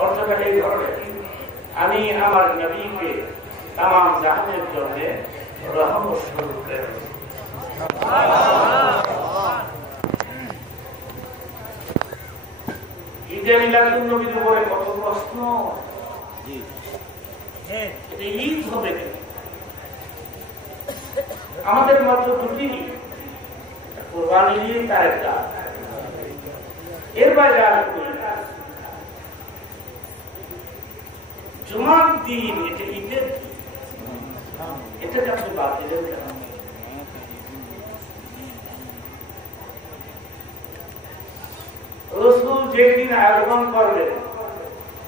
অর্থটা এই ধরনের, আমি আমার নবীকে তামাম জাহানের জন্য রহমত স্বরূপ করেছি। ঈদে মিলাদুন নবীর উপরে কত প্রশ্ন, এটা ঈদ হবে কেন? আমাদের মাত্র দুটি, কোরবানি দিয়ে তার একটা, এর বাইরে আর জুমার দিন এটা ঈদের দিন, এটাকে আপনি বাদ দিলেন কেন? রসুল যেদিন আগমন করলেন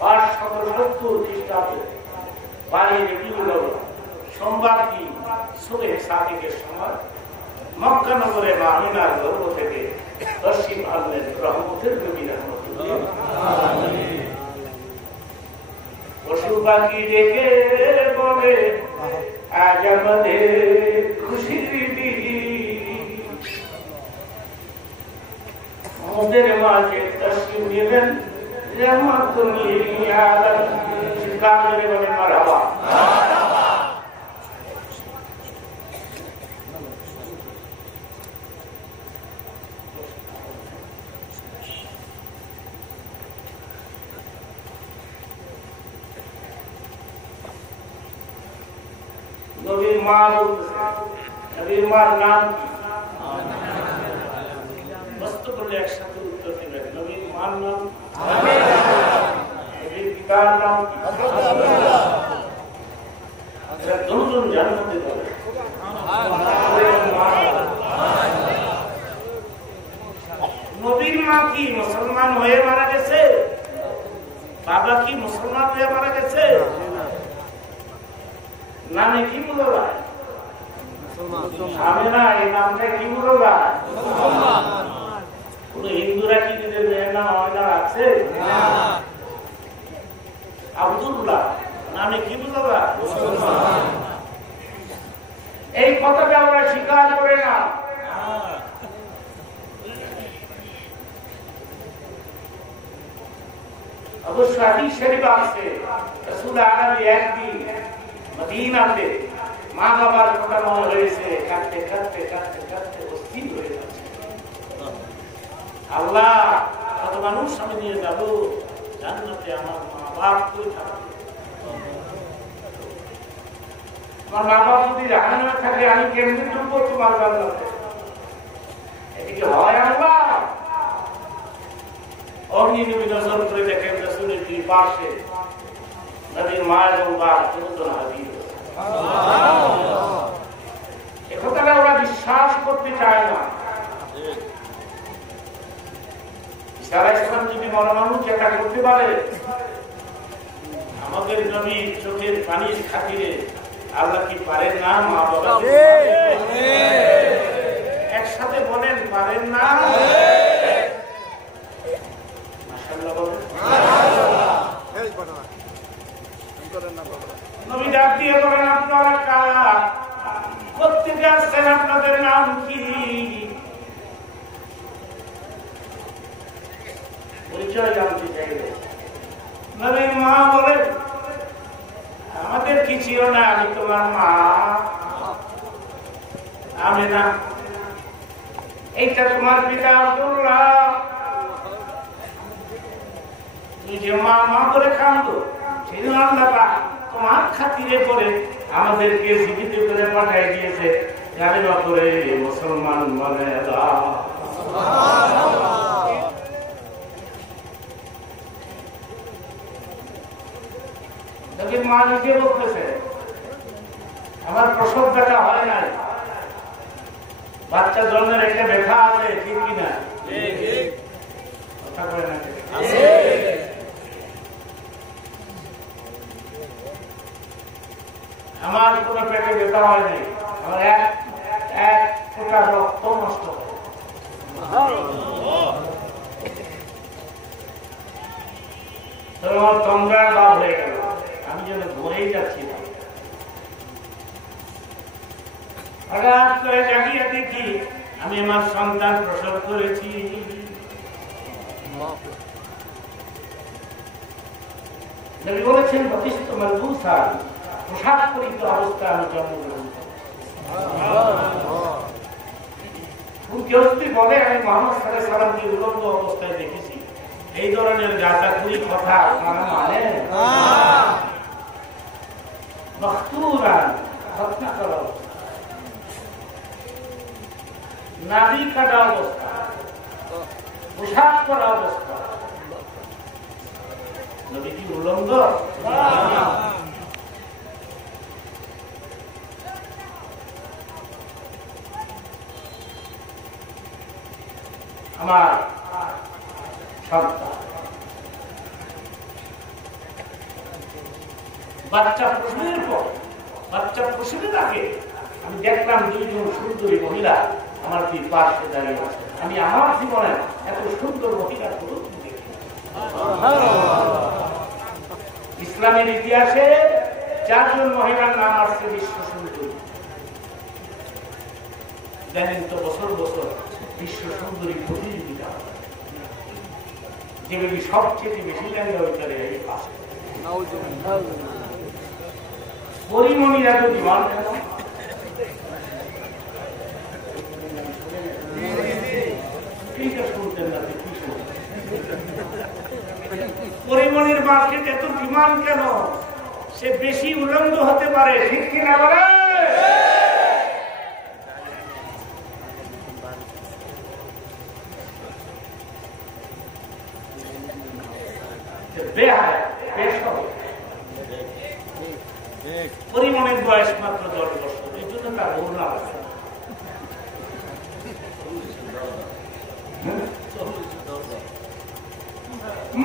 570 খ্রিস্টাব্দে, বাড়ির সোমবার দিন সুবহে সাদিকের সময় মক্কা নগরে আমিনার গর্ভ থেকে তশরিফ আনলেন রহমতের নবী রাহমাতুল্লাহ। পশু পাখি ডেকে বলে আজ আমাদের খুশির দিন, আমাদের মাঝে তশরিফ নিলেন রহমাতুল লিল আলামিন। কামরে বলে মারহাবা। নবীর মা বলতেছে, নবীর মার নাম কি? মস্ত করলে একসাথে উত্তর দিবেন। নবীর মার নাম, নবীর পিতার নাম কি? দুজন জান্নাতে যাবে। নবীর মা কি মুসলমান হয়ে মারা গেছে? বাবা কি মুসলমান হয়ে মারা গেছে? নামে কি বলো ভাই? আমি না, এই নামটা কি বলো ভাই? কোন হিন্দুরা কি নিজের মেয়ের নাম আমিনা আছে? আব্দুল্লাহ নামে কি বলো ভাই? এই কথাটা আমরা স্বীকার করে না। অবশ্য হাদিস শরীফ আছে, রাসূল আরবি একদিন মদিনাতে মা বাবার কথা মনে হয়েছে, কাঁদতে কাঁদতে কাঁদতে কাঁদতে অস্থির হয়ে যাচ্ছে। আল্লাহ, কত মানুষ আমি নিয়ে যাব জান্নাতে, আমার মা বাপ কই থাকবে? আমার মা বাপ যদি জাহান্নামে থাকে আমি কেমনে ঢুকবো তোমার জান্নাতে? এদিকে হয় আল্লাহ। অগ্নি নবী নজর করে দেখেন রাসূলের দুই পাশে নবীর মা এবং বাপ দুজন হাজির। এ কথাটা ওরা বিশ্বাস করতে চায় না। ঈসা আলাইহিস সালাম যদি মরমানুষ যেটা করতে পারে, আমাদের নবীর চোখের পানির খাতিরে আল্লাহ কি পারেন না? মা বাবা একসাথে বলেন, পারেন না? নবী ডাক দিয়ে বলেন, আপনারা কারা? কোত্থেকে আসছেন? আপনাদের নাম কি? পরিচয় জানতে চাইলে নবীর মা বলেন, আমাদের কি ছিল না, আমি তোমার মা আমিনা, এইটা তোমার পিতা আব্দুল্লাহ। তুমি যে মা মা করে কাঁদো, সেই জন্য আল্লাহ তোমার খাতিরে করে আমাদেরকে জীবিত করে পাঠিয়ে দিয়েছে, জালিমা করে মুসলমান বনে দাও। নবীর মা নিজে বলতেছে, আমার প্রসব ব্যথা হয় নাই, বাচ্চা জন্মের একটা ব্যথা আছে, ঠিক কিনা? কথা বলে না? আমার কোন পেটে ব্যথা হয়নি, আমার এক ফোঁটা রক্ত নষ্ট হয়। তোমার তন্দ্রার ভাব হয়ে গেল, আমি যেন ধরেই যাচ্ছি না। হঠাৎ করে জাগিয়ে দেখি আমি আমার সন্তান প্রসব করেছি। নবী বলেছেন বতিষ্ঠ মালবুসা, পোশাক পরিহিত অবস্থায় আমি জন্মগ্রহণ করি। কেউ যদি বলে আমি মুহাম্মদ সাল্লাল্লাহু আলাইহি সাল্লামকে উলঙ্গ অবস্থায় দেখেছি, এই ধরনের গাঁজাখুরি কথা আপনারা মানেন? মাখতুরান, খতনা করা অবস্থা, নাভি কাটা অবস্থা, পোশাক করা অবস্থা, নবী কি উলঙ্গ? আমার সন্তান বাচ্চা প্রসবের পর, বাচ্চা প্রসবের আগে আমি দেখলাম দুইজন সুন্দরী মহিলা আমার দুই পাশে দাঁড়িয়ে আছে। আমি আমার জীবনে এত সুন্দর মহিলা কোনো দেখি। ইসলামের ইতিহাসে 4 জন মহিলার নাম আসছে বিশ্ব সুন্দরী। জানেন তো বছর বছর বিশ্ব সুন্দরী প্রতিযোগিতা, যেগুলি সবচেয়ে বেশি লেনদেন করে এই পাশে। পরিমণিরা তো ডিমান্ড কেন? শুনতেন না, কি শুনতেন? পরিমণির মার্কেট এত ডিমান্ড কেন? সে বেশি উলঙ্গ হতে পারে, ঠিক কিনা বলে? পরিমণের বয়স মাত্র 10 বছর, এই জন্য তার ওড়না আছে।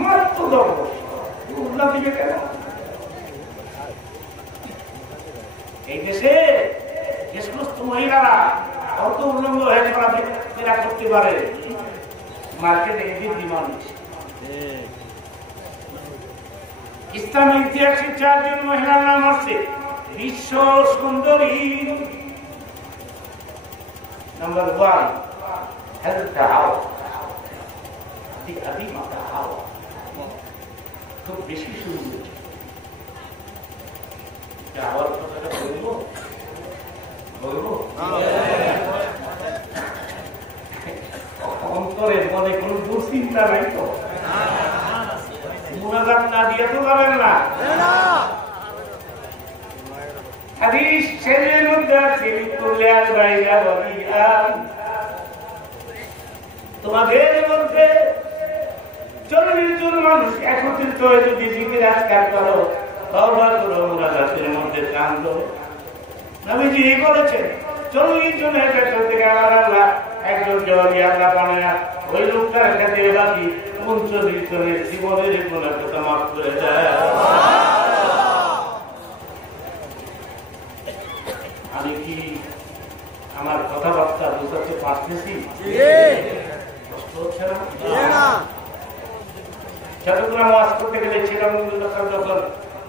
মাত্র 10 বছর ওড়না দিকে কেন? এই দেশে যে সমস্ত মহিলারা অত উল্লঙ্গ হয়ে চলাফেরা করতে পারে, মার্কেটে এদের ডিমান্ড। ইসলামের ইতিহাসে 4 জন মহিলার নাম আছে বিশ্ব সুন্দরী। নাম্বার 1 হযরত হাওয়া, মাতা হাওয়া খুব বেশি সুন্দর। হাওয়ার কথাটা বলবো অন্তরের মনে কোনো দুশ্চিন্তা নাই তো? মুনাজাত না দিয়ে তো পারেন না। হাদিস ছেলের মধ্যে আছে তোমাদের মধ্যে 40 জন মানুষ একত্রিত হয়ে যদি জিকির আজকার করো, তওবা করো, মুনাজাতের মধ্যে প্রাণ দাও। নবীজি বলেছেন 40 জনের ভেতর থেকে আল্লাহ একজনকে আল্লাহ বানায়, ওই লোকটার কাছে বাকি 39 জনের জীবনের গুনাহ কথা মাফ করে দেয়। আমি কি আমার কথাবার্তা বোঝাতে পারতেছি? কষ্ট হচ্ছে না? চট্টগ্রাম ওয়াজ করতে গেলে চিরামুল যখন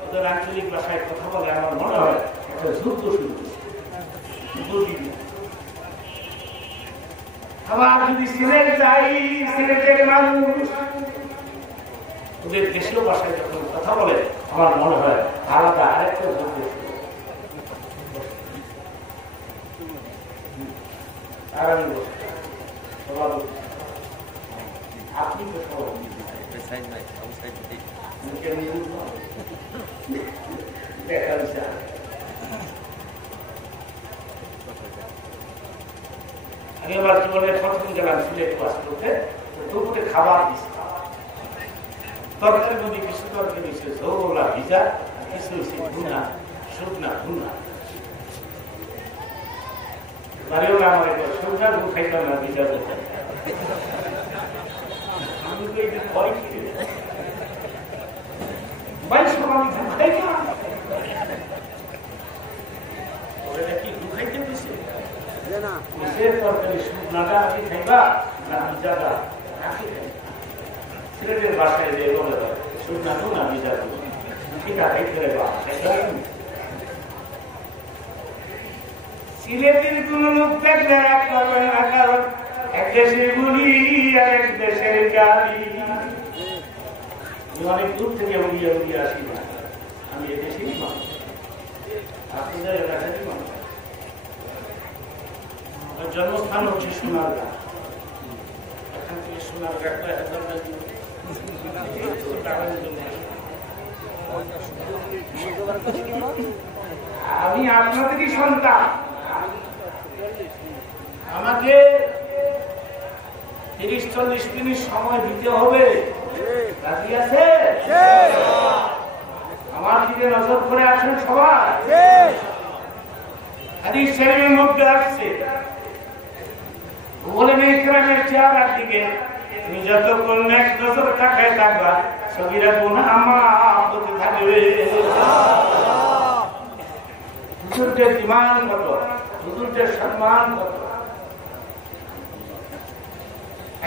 ওদের আঞ্চলিক ভাষায় কথা বলে, আমার মনে হয় একটা যুদ্ধ শুরু করছে। আবার যদি সিলেট যাই, সিলেটের মানুষ ওদের দেশীয় ভাষায় যখন কথা বলে, আমার মনে হয় আলাদা আরেকটা যুদ্ধ। আর আমি আপনি তো দেখা আগেবার জীবনের প্রথম গেলাম সিলেট ক্লাস করতে, দুপুরে খাবার দিচ্ছে, তরকারি মধ্যে কিছু তরকারি দিচ্ছে ঝোলা ভিজা, কিছু ভুনা, শুকনা ভুনা। বাড়িও না আমার শুকনা ভুল খাইতাম না, ভিজা করতাম। আমি তো এই ভয় খেয়ে ভাই সব আমি ভুল খাইতাম। ওরা কি ভুল খাইতে দিচ্ছে? তরকারি শুকনাটা আগে খাইবা না ভিজাটা আগে খাইবা? সিলেটের বাসায় যে বলে শুকনা তো না ভিজা ঠিক আছে খাইবা। সিলেটের কোন লোক থাকলে করবেন না, কারণ এক দেশের গুলি আর এক দেশের গাড়ি। অনেক দূর থেকে উড়িয়ে উড়িয়ে আসি না, আমি এদেশেই মানুষ, আপনাদের এলাকারই মানুষ। জন্মস্থান হচ্ছে সোনারগাঁ, এখান থেকে সোনারগাঁ আমি আপনাদেরই সন্তান, আমাকে 30-40 মিনিট সময় দিতে হবে, রাজি আছে? আমার দিকে নজর করে আসেন সবাই। হাদিস শরীফের মধ্যে আসছে বলে মেয়ের চেহারার দিকে তুমি যতক্ষণ এক নজর তাকায় থাকবা সগীরা গুনাহ মাফ হতে থাকবে। হুজুরদের ইমান কত, হুজুরদের সম্মান কত।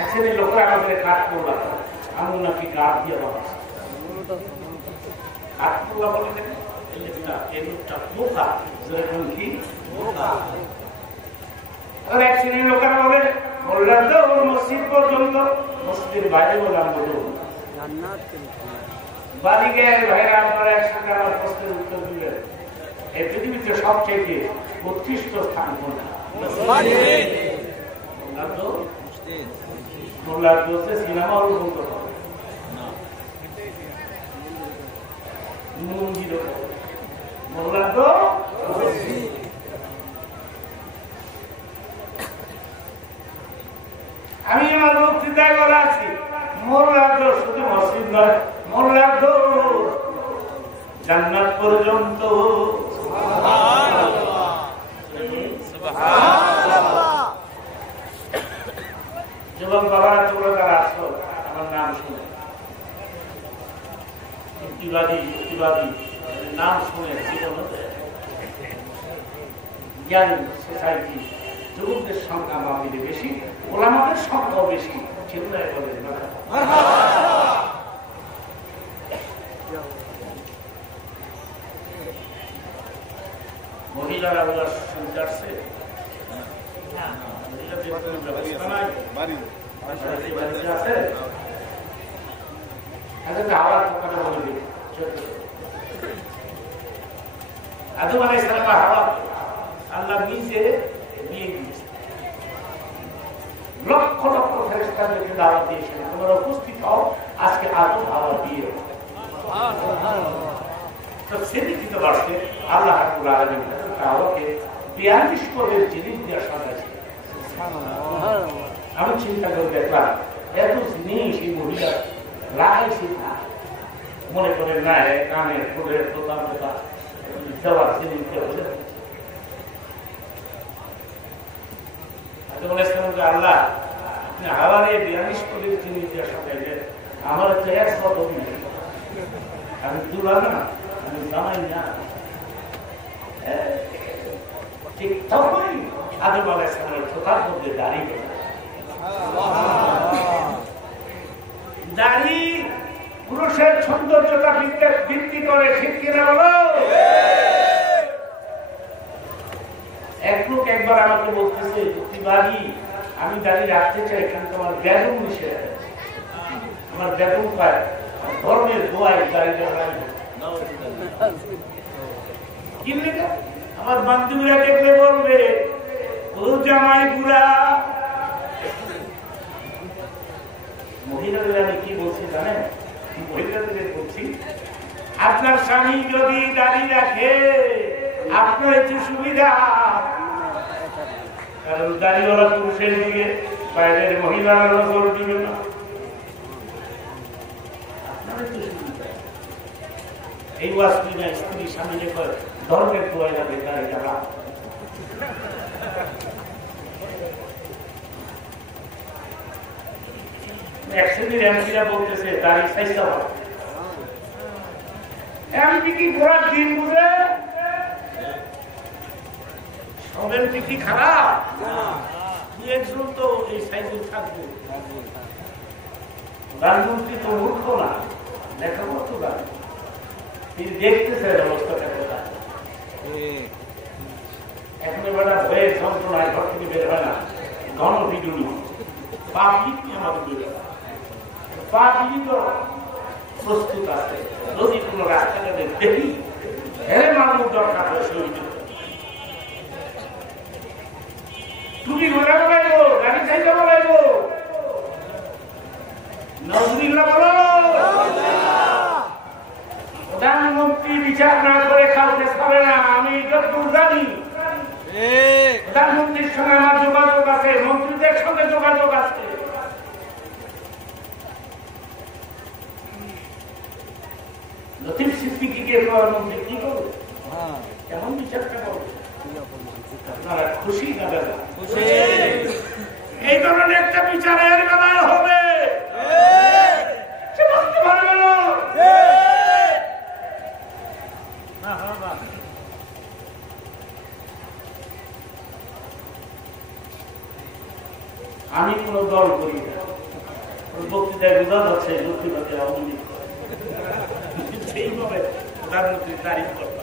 এক শ্রেণীর লোকেরা আমাদের কাঠ করলাম, আমি নাকি কাঠ দিয়ে বানাচ্ছি, কাঠ করলা বলে দেখেন এই লোকটা বোকা, যেরকম কি বোকা। আর এক শ্রেণীর লোকেরা বলে বললাম তো ওর মসজিদ পর্যন্ত, মসজিদের বাইরে বললাম বলুন বাড়ি গিয়ে ভাইরা আপনারা একসঙ্গে আমার প্রশ্নের উত্তর দিলেন এই পৃথিবীতে সবচেয়ে উৎকৃষ্ট স্থান কোনটা? মোল্লার বলছে সিনেমা ওরকম করতে হবে, মন্দির মোল্লার তো আমি আমার বক্তৃতায় বলা আছি মোল্লার তো শুধু মসজিদ নয়, মোল্লার তো জান্নাত পর্যন্ত। যুবক বাবারা তোমরা যারা আসো আমার নাম শুনে যুক্তিবাদী নাম শুনে জীবন জ্ঞান সোসাইটি যুবকদের সংখ্যা মাপিলে বেশি, ওলামাদের সংখ্যাও বেশি, চিন্তায় বলেন না। মহিলারা ওরা শুনতে আসছে, আদম আলাইহিস সালাম হাওয়া আল্লাহ নিজে বিয়ে দিয়েছে, লক্ষ লক্ষ ফেরেশতাদেরকে দাওয়াত দিয়েছেন তোমরা উপস্থিত হও, আজকে আদম হাওয়া বিয়ে। তো সেদিকে তো বাড়ছে আল্লাহ রাব্বুল আলামিন হাওয়াকে 42 পদের জিনিস দিয়ে সাজাইছে। আমি চিন্তা করে দেখলাম এত জিনিস এই মহিলা লাগাইছে না, মনে করে না কানের ফুলের পোতা পোতা দেওয়ার জিনিস আল্লাহ আপনি হাওয়ারে 42 পদের জিনিস দিয়ে সাজাইলেন, আমার তো 100 নেই, আমি দুলা না, আমি জামাই না। ঠিক তখনই আদম আলাইহিস সালামের ঠোঁটার মধ্যে দাঁড়িয়ে দাড়ি পুরুষের সৌন্দর্যতা বৃদ্ধি করে, ঠিক কিনা বলো? এক লোক একবার আমাকে বলতেছে যুক্তিবাদী আমি দাড়ি রাখতে চাই কিন্তু আমার বেগম নিষেধ, আমার বেগম পায় ধর্মের দোয়ায় দাড়িটা রাখবে। আমার বান্ধবীরা দেখলে বলবে ও জামাই বুড়া। মহিলাদের আমি কি বলছি জানেন? মহিলাদের বলছি আপনার স্বামী যদি দাঁড়িয়ে রাখে আপনার একটু সুবিধা, কারণ দাঁড়িয়েওয়ালা পুরুষের দিকে বাইরের মহিলারা নজর দিবে না, আপনার একটু সুবিধা। এই ওয়াজ কিনা স্ত্রী স্বামীকে করে ধর্মের দোয়াই যাবে দাঁড়িয়ে রাখ। এক শ্রেণীর এমপিরা বলতেছে দাঁড়িয়ে চাইতে হবে, এমপি কি ঘোরার দিন বুঝে? সব এমপি কি খারাপ? একজন তো এই সাইজে থাকবে, প্রধানমন্ত্রী তো মূর্খ না, দেখাবো তো গান তিনি দেখতেছে অবস্থাটা কোথায়। এখন এবার ভয়ে যন্ত্রণায় ঘর থেকে বের হয় না, ঘন ভিডিও পাবলিক আমাদের বের হয়, পাবলিক প্রস্তুত আছে। যদি কোন রাস্তাঘাটে দেখি হেরে মানুষ দরকার হয় শহীদ তুমি ঘোরা বলাইব, গাড়ি চাইতে বলাইব, নজরুল্লাহ বলো। প্রধানমন্ত্রী বিচার না করে কাউকে ছাড়ে না, আমি যতদূর জানি। প্রধানমন্ত্রীর সঙ্গে আমার যোগাযোগ আছে, মন্ত্রীদের সঙ্গে যোগাযোগ আছে। লতিফ সিদ্দিকীকে প্রধানমন্ত্রী কি করবে, কেমন বিচারটা করবে? আপনারা খুশি না দাদা? এই ধরনের একটা বিচারের বেলায় হবে, সে বলতে পারবে না। আমি কোন দল করি না, বক্তৃতায় বোঝা যাচ্ছে লক্ষ্মীবাদী আওয়ামী লীগ সেইভাবে প্রধানমন্ত্রী তারিফ করতে।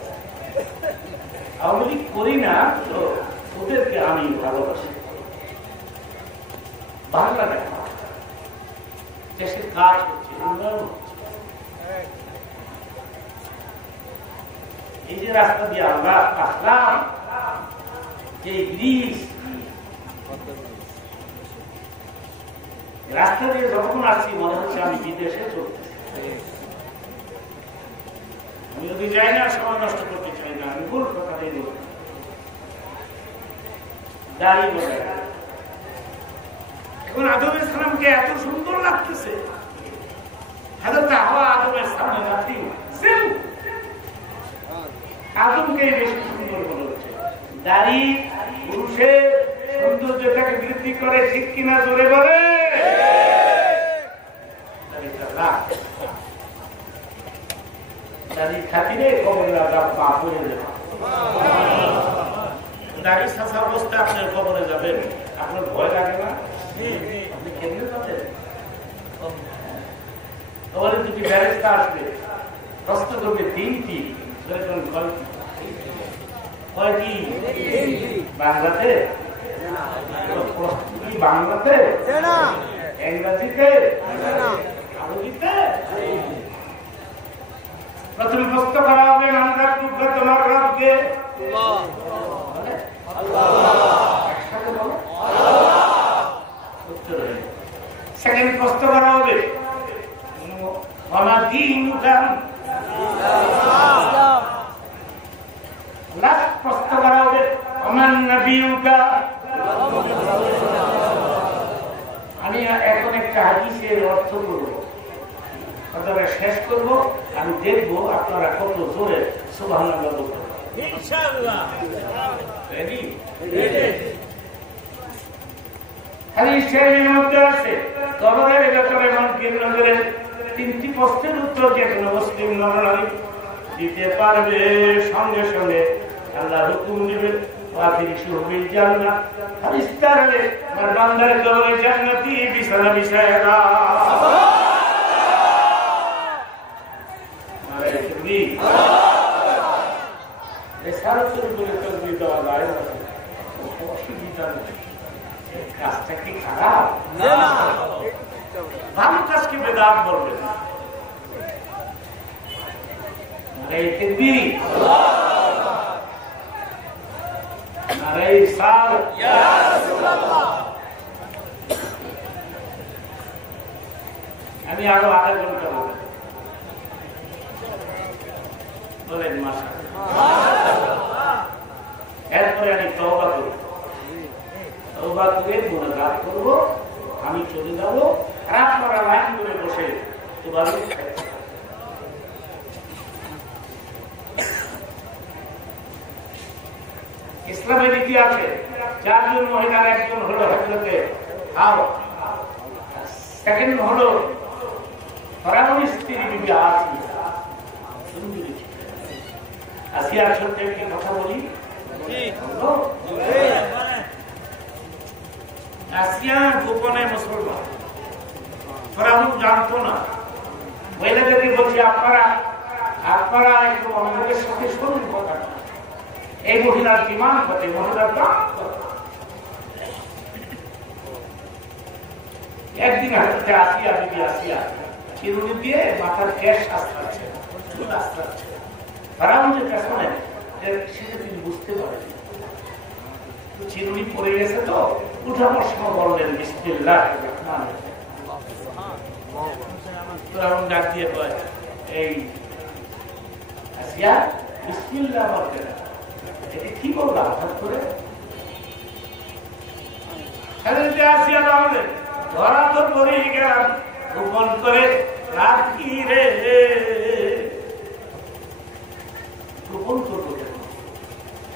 আওয়ামী লীগ করি না তো ওদেরকে আমি ভালোবাসি। বাংলা দেখা দেশের কাজ হচ্ছে, উন্নয়ন হচ্ছে। এই যে রাস্তা দিয়ে আমরা আসলাম, যে ব্রিজ রাস্তা দিয়ে যখন আসছি মনে হচ্ছে আমি বিদেশে চলতেছি। আমি যদি যাই না, সময় নষ্ট করতে চাই না, আমি ভুল কথা দিয়ে দেব। দাঁড়িয়ে বলে এখন আদম ইসলামকে এত সুন্দর লাগতেছে, হযরত হাওয়া আদমের সামনে রাখি আদমকে বেশি সুন্দর মনে হচ্ছে। দাড়ি পুরুষের সৌন্দর্যটাকে বৃদ্ধি করে, ঠিক কিনা জোরে বলে? দাড়ির খাতিরে কবরের আযাব মাফ হয়ে যাবে। দাড়ি ছাঁচা অবস্থা আপনার কবরে যাবেন, আপনার ভয় লাগে না? আপনি কেমনে যাবেন? তোমার দুটি ব্যারিস্তা আসবে, প্রশ্ন করবে তিনটি, কয়টি? বাংলাতে, বাংলাতে, ইংরেজিতে, আরবিতে। প্রথমে প্রশ্ন করা হবে, আমরা টুকরা তোমার রবকে। সেকেন্ড প্রশ্ন করা হবে, আমার দীনুকা। লাস্ট প্রশ্ন করা হবে, আমার নবীউকা। আমি এখন একটা হাদিসের অর্থ করব, কথাটা শেষ করব, আমি দেখবো আপনারা কত জোরে সুবহানাল্লাহ বলতে পারেন। ইনশাআল্লাহ রেডি? হাদিসের মধ্যে আছে কবরের ব্যাপারে মুনকির নজরের তিনটি প্রশ্নের উত্তর যে কোনো মুসলিম নরনারী দিতে পারবে, সঙ্গে সঙ্গে আল্লাহ হুকুম দিবে ওয়াফিরিশুহুল জান্নাহ। হাদিস তারলে আমার বান্দার কবরে জান্নাতি বিছানা বিছায়া দাও। আরে তুমি রেসারতের উপরে তকবীর দেওয়া যায় না, অসুবিধা নেই। কাজটা কি খারাপ? না, ভালো কাজকে বেদাত বলবে না। নারে তাকবীর, নারে ইসার, ইয়া রাসূলুল্লাহ। আমি আরো আধা ঘন্টা বলেন মাশাআল্লাহ। এরপরে আমি তওবা করব, তওবা করে মুনাজাত করব, আমি চলে যাব। আর আপনারা লাইন করে বসে তোবারক ইসলামের ইতিহাসে চারজন মহিলার একজন হলো হযরতে হাওয়া, সেকেন্ড হলো ফেরাউনের স্ত্রী বিবি আসিয়া। আসিয়ার সঙ্গে একটি কথা বলি, আসিয়া গোপনে মুসলমান, ফেরাউন জানতো না। মহিলাদেরকে বলছি আপনারা আপনারা একটু আমাদের সাথে শুনুন কথাটা। এই মহিলার ইমান হতে, মহিলার দাম একদিন আসিয়া বিবি আসিয়া চিরুনি দিয়ে মাথার কেশ আস্তাচ্ছে, চুল আস্তাচ্ছে। ফেরাউন যেটা শোনেন সেটা তিনি বুঝতে পারেন, চিরুনি পড়ে গেছে তো উঠানোর সময় বললেন বিসমিল্লাহ। ফেরাউন ডাক দিয়ে কয়, এই আসিয়া বিসমিল্লাহ বলতে এটা কি বললাম হঠাৎ করে? আসিয়া বললেন ধরা তো পড়েই গেলাম, গোপন করে রাখি রে, গোপন করবো কেন?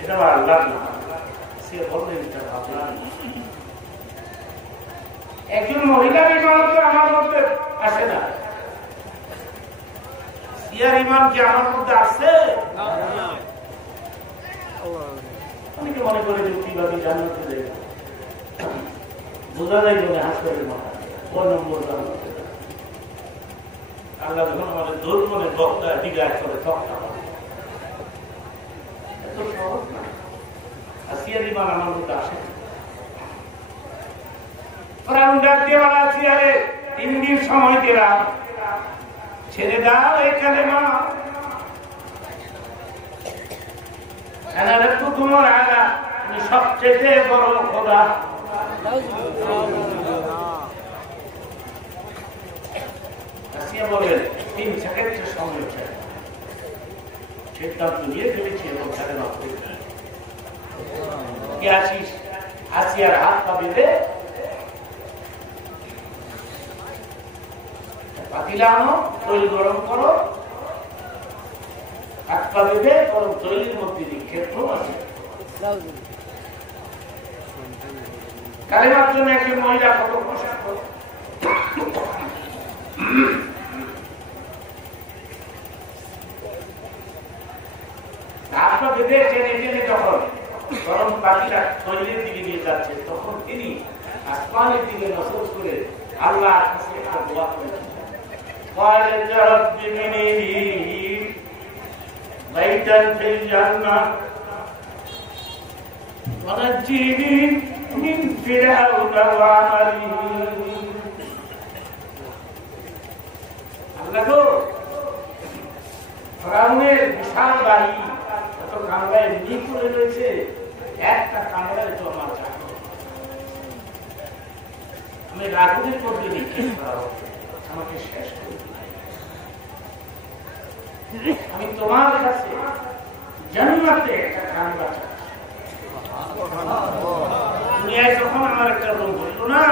এটা আল্লাহ না। সে বললেন একজন মহিলার ইমান তো আমার মধ্যে আসে না, সিয়ার ইমান কি আমার মধ্যে আসছে? অনেকে মনে করে যে কিভাবে জান্নাতে যাবে, বোঝা যায় বলে হাসপাতালের মাথা কয় নম্বর জান্নাতে। আল্লাহ যখন আমাদের দুর্বলের বক্তা জিজ্ঞাসা করে তখন এত সহজ না। আর সিয়ার ইমান আমার মধ্যে আসে না। সিয়ারে 3 দিন সময় দিলাম, ছেড়ে দাও এখানে মা। তুমি সবচেয়ে বড় খোদা। বলেন 3 সেকেন্ডের সময় সিদ্ধান্ত নিয়ে ফেলেছি এবং সাড়ে নব্বই কি আসিস। আসিয়ার হাত পা বেঁধে পাতিলা আনো, তৈল গরম করো, হাত পা বেঁধে গরম তৈলের মধ্যে নিক্ষেপ আছে। কালেমার জন্য একজন মহিলা কত পোশাক হাত পা বেঁধে টেনে টেনে যখন গরম পাতিলা তৈলের দিকে নিয়ে যাচ্ছে, তখন তিনি আসমানের দিকে নজর করে আল্লাহর কাছে একটা দোয়া করেছেন। قال رب ابني لي بيتا في الجنة ونجني من فرعون وعمله। আল্লাহ গো, ফেরাউনের বিশাল বাড়ি, কত কামরায় নিয়ে পড়ে রয়েছে, একটা কামরায় জমা চাই, আমি রাঘবের মধ্যে নিক্ষেপ করা হবে, আমাকে শেষ করে। আমি তোমার কাছে জান্নাতে একটা কামরা চাচ্ছি। দুনিয়ায় যখন আমার একটা রুম বললো না,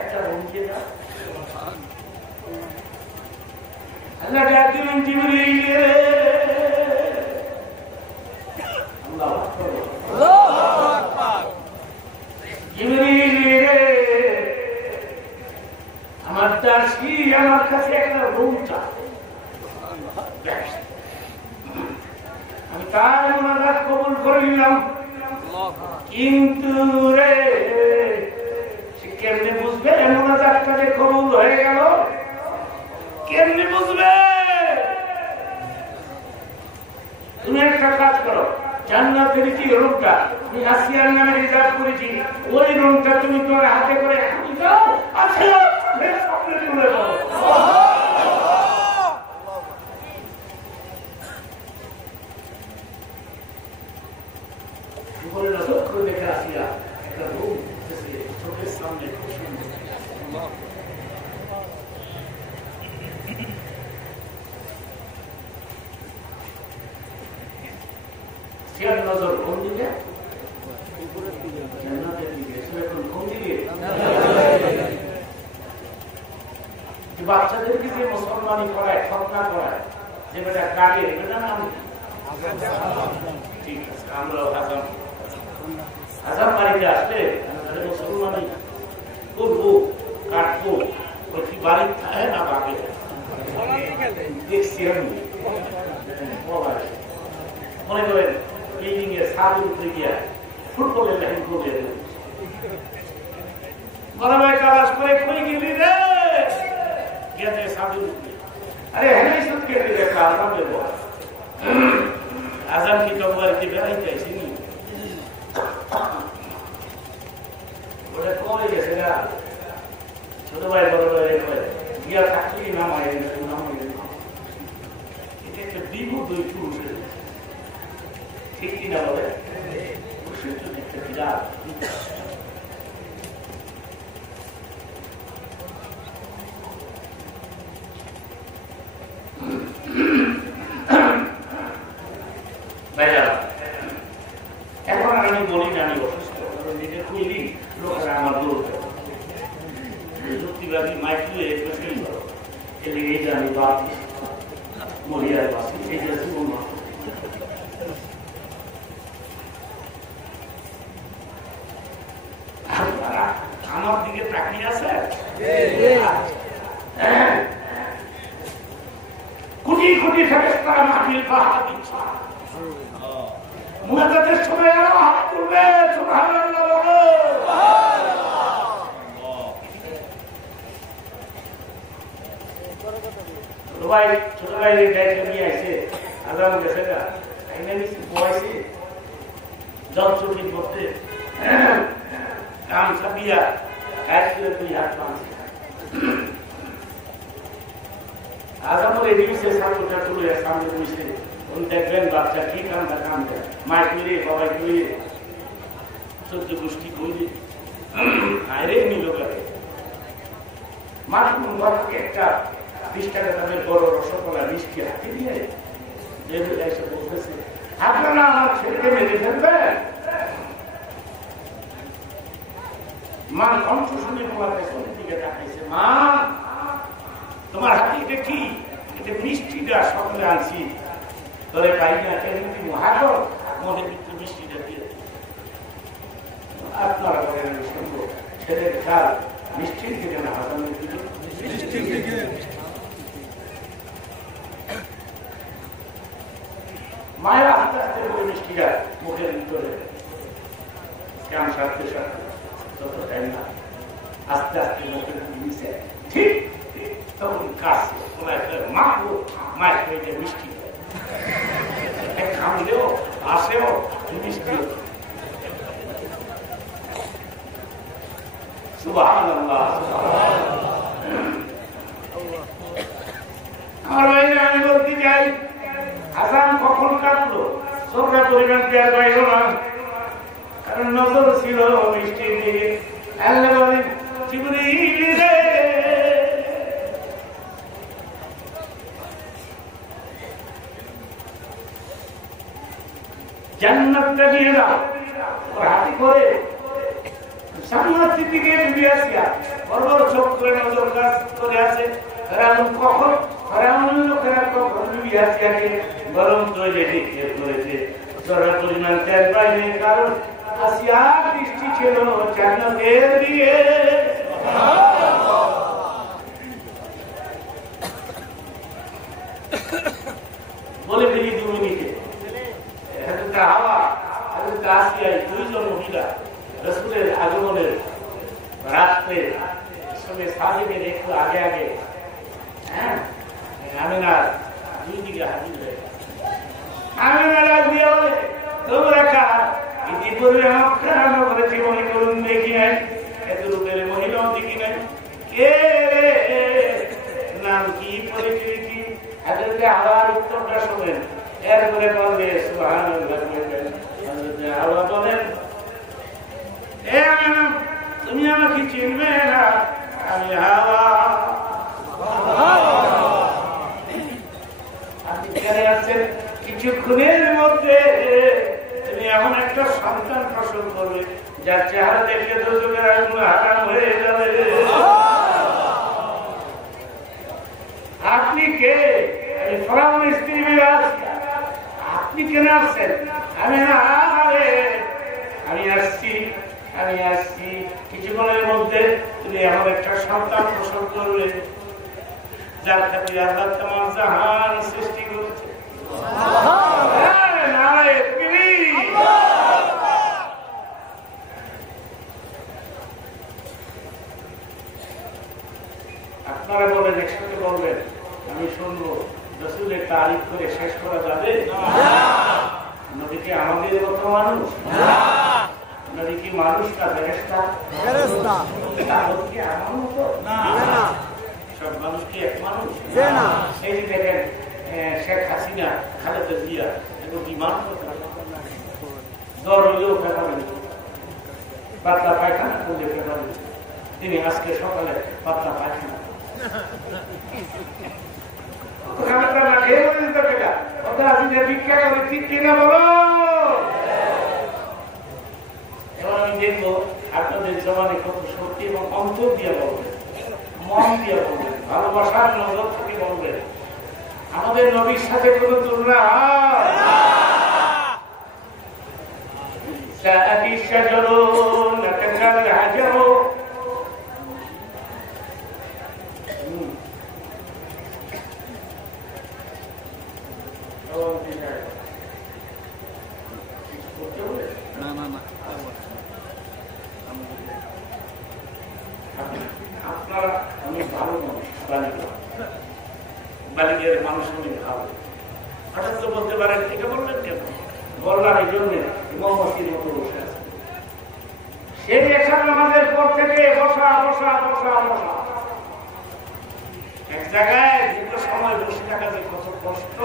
একটা রুম দিয়ে দাও। আল্লাহ ডাক দিলেন জিবরীল রে, আল্লাহু আকবার, আল্লাহু আকবার। জিবরীল রে, আমার দাসী আমার কাছে একটা রুম চায়। আমি তার মুনাজাত কবুল করে নিলাম, কিন্তু রে সে কেমনে বুঝবে মুনাজাতটা যে কবুল হয়ে গেল? কেমনে বুঝবে? তুমি একটা কাজ করো, জান্নাতের যে রুমটা তুমি আসিয়ার নামে রিজার্ভ করেছি, ওই রুমটা তুমি তোমার হাতে করে এখনই যাও, আছে সামনে তুলে দাও। দেখে আসিয়া একটা রুম চোখের সামনে নজর কোন দিকে? জান্নাতের দিকে। এখন কোন দিকে? বাচ্চাদেরকে যে মুসলমানি করায়, খতনা করায়, যে বেটা কাটে, বেটা নাম ঠিক আছে। আমরা আজাম বাড়িতে আসলে মুসলমানি করবো, কাটবো, ওই কি বাড়ির থাকে না বাকি দেখছি আমি। মনে করেন বিল্ডিং এর ছাদের উপরে গিয়া ফুটবলের লাইন করে বড় ভাই কালাস করে কই গেলি রে, গিয়ে ছাদের উপরে, আরে হ্যাঁ সব কেটে দেখা আজাম দেব। আজাম কি তোমার কি বেড়াইতে আসেনি? ওটা কমে গেছে না, ছোট ভাই বড় ভাই ইয়া থাকলে নামায় এটা একটা বিভূত ওই পুরুষের, ঠিক কিনা বলে? পুরুষের জন্য একটা বিরাট এখন আমি বলি না আমি অসুস্থ, নিজে খুঁজলি লোকেরা আমার দূর যুক্তিবাদী মাইক্রো এলে এই যে আমি বাদ মরিয়ার বাসি এই যে জীবন আমার দিকে তাকিয়ে আছে কোটি কোটি ফেরেশতারা মাটির পাহাড় দিচ্ছে মুনাজাতের সময় আরো হাত তুলবে সুবহানাল্লাহ বলো ছোট ভাই গাইতে নিয়ে আসে আজাম গেছে না আইনা নিচে বয়সে জল চুটির মধ্যে কাম সাবিয়া কাজ করে তুই হাত পাঁচছে আজামর এদিকে ছাত্রটা তুলে সামনে বসে দেখবেন বাচ্চা কি কামটা কাম দেয় মায় তৈরি বাবাই তৈরি সহ্য গোষ্ঠী তৈরি আরে নিল করে মাঠকে একটা 20 টাকা দামের বড় রসগোল্লা মিষ্টি হাতে দিয়ে এসে বলতেছে আপনারা আমার ছেলেকে মেরে ফেলবেন। মা কণ্ঠ শুনে তোমার পেছনের দিকে তাকাইছে, মা তোমার হাতে এটা কি? এটা মিষ্টিটা সকালে আনছি তোরে পাই না কেমনি মহাগর মনে ভিতরে মিষ্টিটা দিয়ে আপনারা বলেন শুনবো ছেলের খাল মিষ্টির থেকে না হাসানের দিকে মায়ের আস্তে আস্তে করে মিষ্টিটা মুখের ভিতরে কেমন সাথে সাথে যত টাইম না আস্তে আস্তে মুখের নিচে ঠিক তখন কাছে মাখবো মায়ের পেটে মিষ্টি খামলেও আসেও মিষ্টি সুবহানাল্লাহ। আমার ভাইরা আমি বলতে যাই আজান কখন কাটলো সরকার পরিমাণ দেওয়ার বাইরে না, কারণ নজর ছিল মিষ্টির দিকে। আল্লাহ বলেন জিবরিল জান্নাতটা নিয়ে যাও, ওর হাতে করে সামনের দিকে ডুবে আসিয়া বড় বড় চোখ করে নজর কাজ করে আছে। কখন লোকেরা কখন ডুবে আসিয়াকে গরম তৈরি নিক্ষেপ করেছে চড়া পরিমাণ তেল পাইনি, কারণ আসিয়া বৃষ্টি ছিল জান্নাতের দিয়ে। বলে ফেলি 2 মিনিটে হাওয়া আসিয়ায় 2 জন মহিলা রসুলের আগমনের রাত্রে সঙ্গে সাহেবের একটু আগে আগে আমিনার 2 দিকে হাজির হয়ে আমিনারা দিয়ে বলে তোমরা কার? ইতিপূর্বে মক্কা জীবনে করুন দেখি নাই, এত রূপের মহিলাও দেখি নাই, কে নাম কি পরিচয় কি? হাজরতে আবার উত্তরটা শোনেন, এরপরে বলবে সুবহানাল্লাহ। আল্লাহ বলেন তুমি আমাকে চিনবে না, আমি হাওয়া। আপনি কেন আছেন? কিছুক্ষণের মধ্যে তুমি এমন একটা সন্তান প্রসব করবে যার চেহারা দেখে দুজনের আগুন হারাম হয়ে যাবে। আপনি কে? ফরাউনের স্ত্রী আপনি কেন আসছেন? আমি আসছি কিছুক্ষণের মধ্যে তুমি এমন একটা সন্তান প্রসব করবে যার খাতিরে আল্লাহ তামাম জাহান সৃষ্টি করেছে। আপনারা বলেন, একসাথে বলবেন, আমি শুনবো। রাসূলের তারিফ করে শেষ করা যাবে? নবী কি আমাদের মতো মানুষ? নবী কি মানুষ না ফেরেশতা? তাহলে কি আমার মতো? সব মানুষ কি এক মানুষ? এই যে দেখেন শেখ হাসিনা, খালেদা জিয়া এখন বিমান জ্বর হইলেও ফেরাবেন, পাতলা পায়খানা করলে ফেরাবেন। তিনি আজকে সকালে পাতলা পায়খানা ভিক্ষা করে, ঠিক কিনা বলো? এবার আমি দেখবো আপনাদের জবানে কত সত্যি এবং অন্তর দিয়ে বলবেন, মন দিয়ে বলবেন, ভালোবাসার নজর থেকে বলবেন। আমাদের নবীর সাথে কোনো তুলনা আপনারা অনেক ভালো মানুষ, বালিকের মানুষ অনেক ভালো। হঠাৎ তো বলতে পারেন এটা বললেন কেন? বললাম এই জন্যে মমতির মতো বসে আছে। সেই এসব আমাদের পর থেকে বসা বসা বসা বসা এক জায়গায় দীর্ঘ সময় বসে থাকা যে কত কষ্ট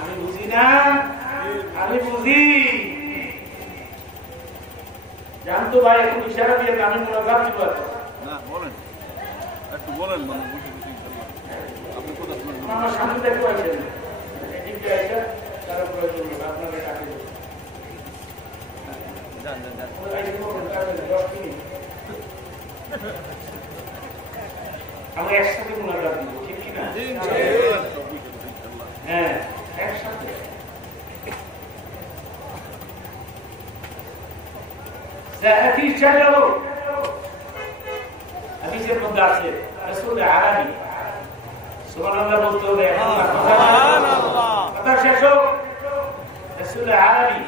আমি বুঝি না, আমি বুঝি। জানতো ভাই এখন ইশারা দিয়ে আমি মোনাজাত দিব। আমার সামনে দেখতে পাচ্ছেন তারা প্রয়োজন আপনাকে ডাকে আমরা একসাথে মোনাজাত দিব, ঠিক কিনা? হ্যাঁ, একসাথে। হাদিসের মধ্যে আছে রাসূল আরবি, সুবহানাল্লাহ বলতে হবে, কথা শেষ হোক। রাসূল আরবি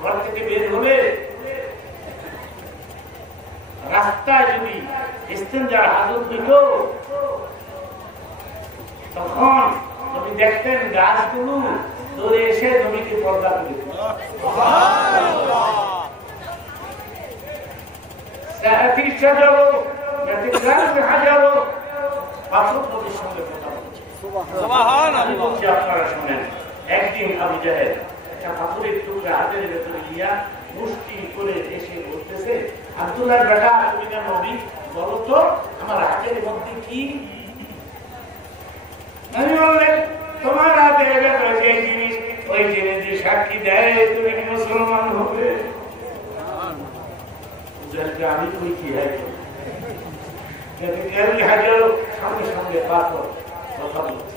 ঘর থেকে বের হলে রাস্তায় যদি ইস্তেঞ্জার হাজত হইত, তখন তুমি দেখতেন গাছগুলো দৌড়ে এসে জমিকে পর্দা করে দিত। আপনারা শোনেন, একদিন আবু জাহেল একটা পাথরের টুকরা হাতের ভেতরে গিয়া মুষ্টি করে এসে বলতেছে, আব্দুল্লাহর বেটা তুমি না নবী, বলো তো আমার হাতের মধ্যে কি? নবী বললেন, তোমার হাতের ভেতরে যে জিনিস, ওই জিনিস দিয়ে সাক্ষী দেয় তুমি কি মুসলমান হবে? আমি কই কি সঙ্গে সঙ্গে পাথর কথা বলছে,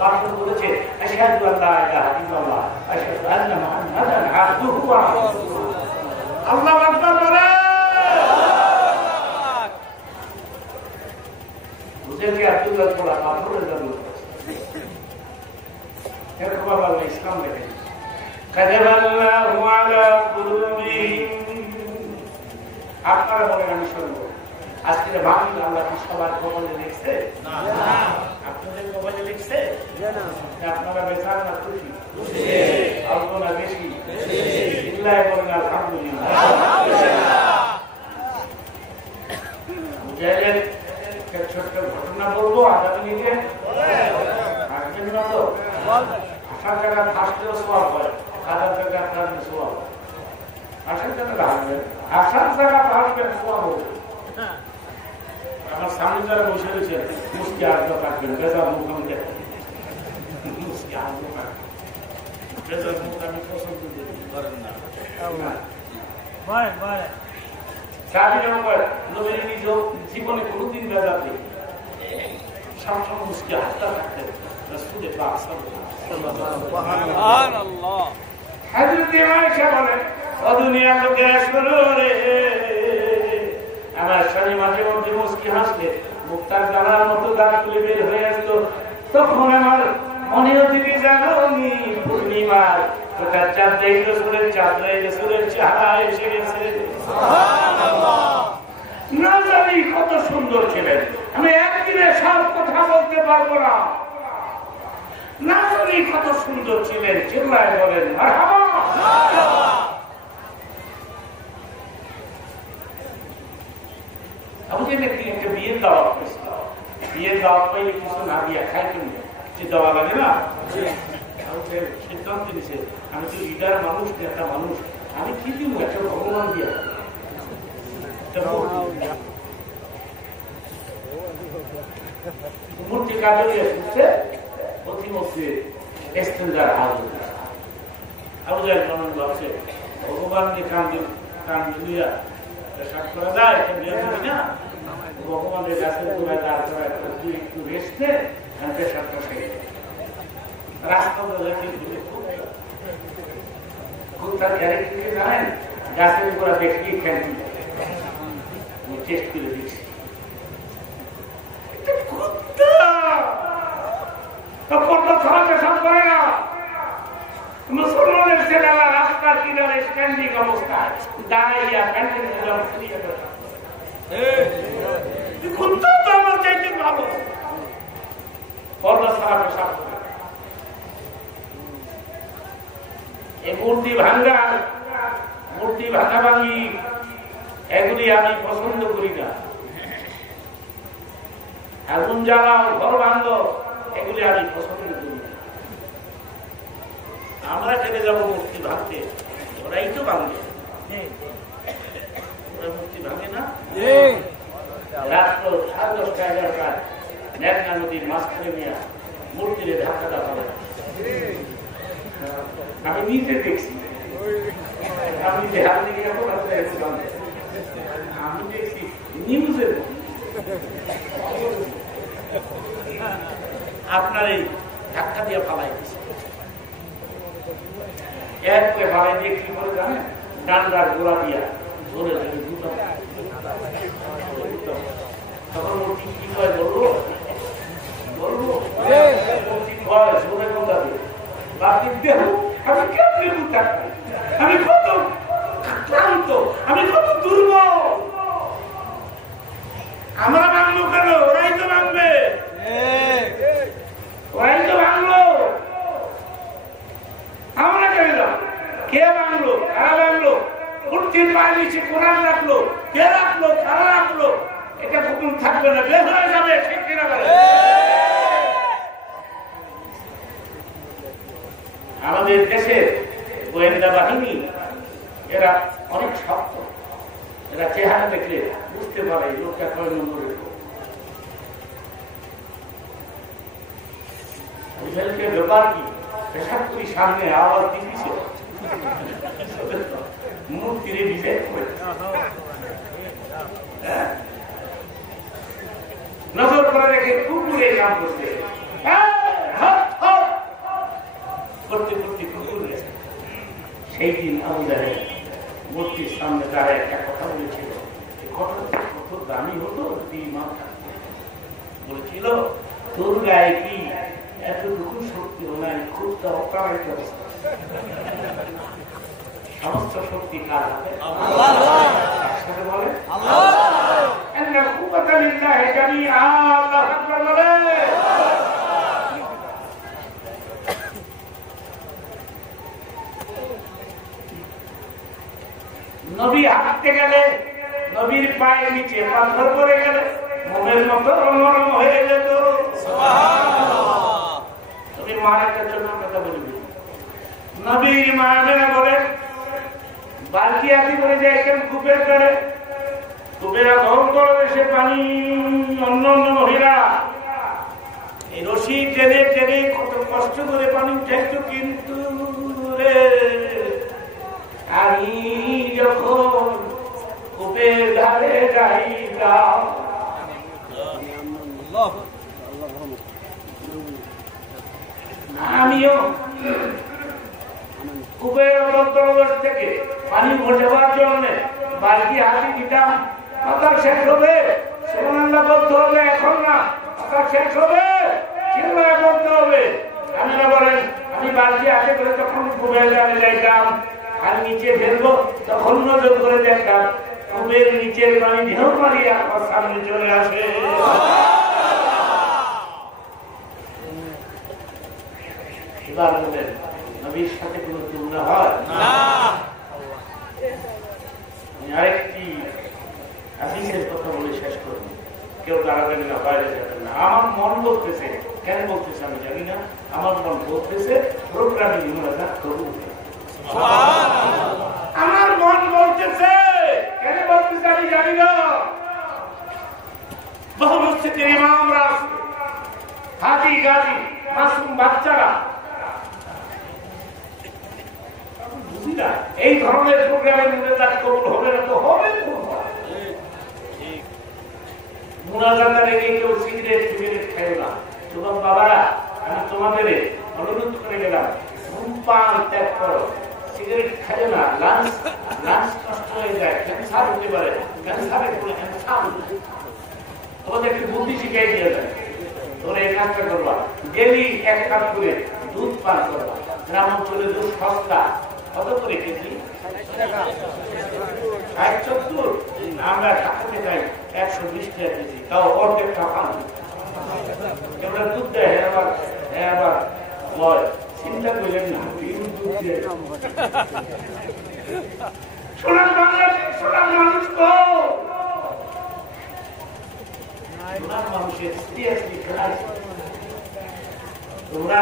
পাথর বলেছে আশহাদু আল্লা ইলাহা ইল্লাল্লাহ আশহাদু আন্না মুহাম্মাদান আবদুহু ওয়া রাসূলুহু। আল্লাহু আকবার বলে বুঝে কি আব্দুল্লাহ বলা পাথরের দাবি করেছে। এরকম আল্লাহ ইসলাম দেখে কাযাবাল্লাহু আলা কুলুবিহিম। আপনারা বলেন আমি শুনবো, আজকে বাংলা আল্লাহ কি সবার কপালে লিখছে? আপনাদের কপালে লিখছে? আপনারা বেচার না খুশি? অল্প না বেশি? ইল্লাহি বলেন আলহামদুলিল্লাহ। ছোট্ট ঘটনা বলবো, আগামী নিজে আসবেন না তো? আসার জায়গা ফাঁসলেও সওয়াব হয়, আসার জায়গা ফাঁসলে সওয়াব হয়। আসার জায়গা আসবেন, আসার জায়গা আসবেন সওয়াব হবে। আমার সামনে যারা বসে রয়েছে মুস্কি আসবে থাকবেন, বেজার মুখ আমি দেখবেন, মুস্কি আসবে থাকবেন, বেজার মুখ আমি পছন্দ করেন না। জীবনে কোনদিন বেজার নেই, সবসময় মুস্কি হাতটা থাকতেন। আমার স্বামী মাঝে মধ্যে মুস্কি হাসলে মুখটার জানার মতো দাঁত তুলে বের হয়ে আসতো, তখন আমার মনে অতিথি জানি পূর্ণিমার ওটার চাঁদ দেখলো, সুরের চাঁদ রয়েছে, সুরের চেহারা এসে গেছে। না জানি কত সুন্দর ছিলেন, আমি একদিনে সব কথা বলতে পারবো না। না জানি কত সুন্দর ছিলেন, চিল্লায় বলেন মারহাবা। আবু জেহেল একটা বিয়ের দাওয়াত পেয়েছিল, বিয়ের দাওয়াত পাইলে কিছু না দিয়া খাই কেমনি, কিছু দেওয়া লাগে না। সিদ্ধান্ত নিছে আমি তো লিডার মানুষ, একটা মানুষ, আমি কি দিব একটা ভগবান দিয়া মূর্তি কাজে শুনছে প্রতিমূর্তি এক্সটেন্ডার হাত আবু জেহেল কেমন ভাবছে ভগবান যে কান দুনিয়া পেশাব করা যায় এটা বিয়ে করি না, ভগবানের গাছের গোড়ায় দাঁড় করা একটু রেস্টে পেশাবটা সেরে রাস্তা খুব তার ক্যারেক্টার জানেন, গাছের গোড়া দেখলেই খেলতে টেস্ট করে দিচ্ছি পেশাব করে না। মুসলমানের ছেলেরা রাস্তার কিনারে স্ট্যান্ডিং অবস্থায় দাঁড়াইয়া প্যান্টের আমার চাইতে ভালো পর্দা ছাড়া পেশাব করে। এই মূর্তি ভাঙাভাঙি এগুলি আমি পছন্দ করি না। আগুন জ্বালাও, ঘর ভাঙলো, এগুলি আমি পছন্দ করি না। আমরা চলে যাবো মূর্তি ভাঙতে, ওরাই তো ভাঙবে, ওরা মূর্তি ভাঙে না। রাত্র 10:30-11টায় মেঘনা নদীর মাঝখানে নিয়ে মূর্তিরে ধাক্কা দেওয়া হবে। আমি নিজে দেখছি, আমি দেখছি নিউজের আপনার এই ধাক্কা দিয়ে ফালাই দিচ্ছে, এক করে ফালাই দিয়ে কি করে জানেন, ডান্ডার গোড়া দিয়া ধরে তখন মূর্তি কি হয় বলবো মূর্তি হয় জোরে কথা দিয়ে বাকি দেহ আমি কেমনি থাকবো, আমি কত ক্লান্ত, আমি কত দুর্বল। আমরা ভাঙলো কেন? ওরাই তো ভাঙবে, ওরাই তো ভাঙলো, আমরা কেন যাব? কে ভাঙলো? কারা ভাঙলো? মূর্তির পায়ে নিচে কোরআন রাখলো, কে রাখলো? কারা রাখলো? এটা হুকুম থাকবে না, বের হয়ে যাবে। ঠিক কিনা বলে? আমাদের দেশের গোয়েন্দা বাহিনী এরা অনেক শক্ত, এরা চেহারা দেখলে বুঝতে পারে লোকটা কয় নম্বরের লোক। ব্যাপার কি পেশাব করি সামনে আওয়াজ দিয়েছে মূর্তিরে বিজয় করে নজর করে রেখে কুকুরে কাম করতে করতে করতে কুকুর গেছে। সেই দিন আবু জাহেল মূর্তির সামনে দাঁড়ায় একটা কথা বলেছিল, কথাটা কত দামি হতো, বলেছিল তোর গায়ে কি এতটুকু শক্তি নাই, খুব তো অকারাইত অবস্থা, সমস্ত শক্তি কার হাতে? একসাথে বলে নবী হাঁটতে গেলে নবীর পায়ের নিচে পাথর পড়ে গেলে মনের মতো নরম হয়ে যেত। নবীর মার একটা জন্য কথা বলবি, নবীর মায়েরা বলে বালতি আদি করে যাইতেন কূপের পেড়ে, কূপেরা ধর করে এসে পানি, অন্য অন্য মহিলা এই রশি টেনে টেনে কত কষ্ট করে পানি উঠাইতো, কিন্তু রে আমি যখন কূপের ধারে যাইতাম আমিও কূপের অন্তর্গত থেকে পানি ঘটাবার জন্য বালতি হাতে দিতাম। কথা শেষ হবে, সুবহানাল্লাহ বলতে হবে, এখন না, কথা শেষ হবে চিল্লায় বলতে হবে। আমি না বলেন আমি বালতি হাতে করে তখন কূপের ধারে যাইতাম, আর নিচে ফেলবো তখন নজর করে দেখতাম কূপের নিচের পানি ঢেউ মারিয়া আমার সামনে চলে আসে। এবার বলেন নবীর সাথে কোন তুলনা হয় না। আরেকটি হাদিসের কথা বলে শেষ যাবেন না। আমার মন বলতেছে, কেন বলতেছে আমি জানি না, আমার মন বলতেছে প্রোগ্রামে মোনাজাত করুন। আমার মন বলতেছে, কেন বলতেছে আমি জানি না। বহু মসজিদের ইমামরা, হাজি গাজী মাসুম বাচ্চারা বুঝি না এই ধরনের প্রোগ্রামে মোনাজাত কবুল হবে না তো হবে। মোনাজাতের আগে কেউ সিগারেট ফিগারেট খায় না। যুবক বাবারা, আমি তোমাদের অনুরোধ করে গেলাম, ধূমপান ত্যাগ করো, সিগারেট খায় না। লাঞ্চ নষ্ট হয়ে যায়, ক্যান্সার হতে পারে, ক্যান্সারের কোনো ক্যান্সার তোমাদের একটু বুদ্ধি শিখাই দিয়ে যায়। তোমরা এই কাজটা করবা, ডেলি 1 কাপ করে দুধ পান করবা। গ্রাম অঞ্চলে দুধ সস্তা, কত করে কেজি? 60-70। আমরা ঢাকাতে খাই 120 টাকা কেজি, তাও অর্ধেকটা পান। এবার দুধ দেয়, আবার হয় চিন্তা করলেন না, দুধ দিয়ে সোনার বাংলাদেশ, সোনার মানুষ তো সোনার মানুষের সিরিয়াসলি খেলা। তোমরা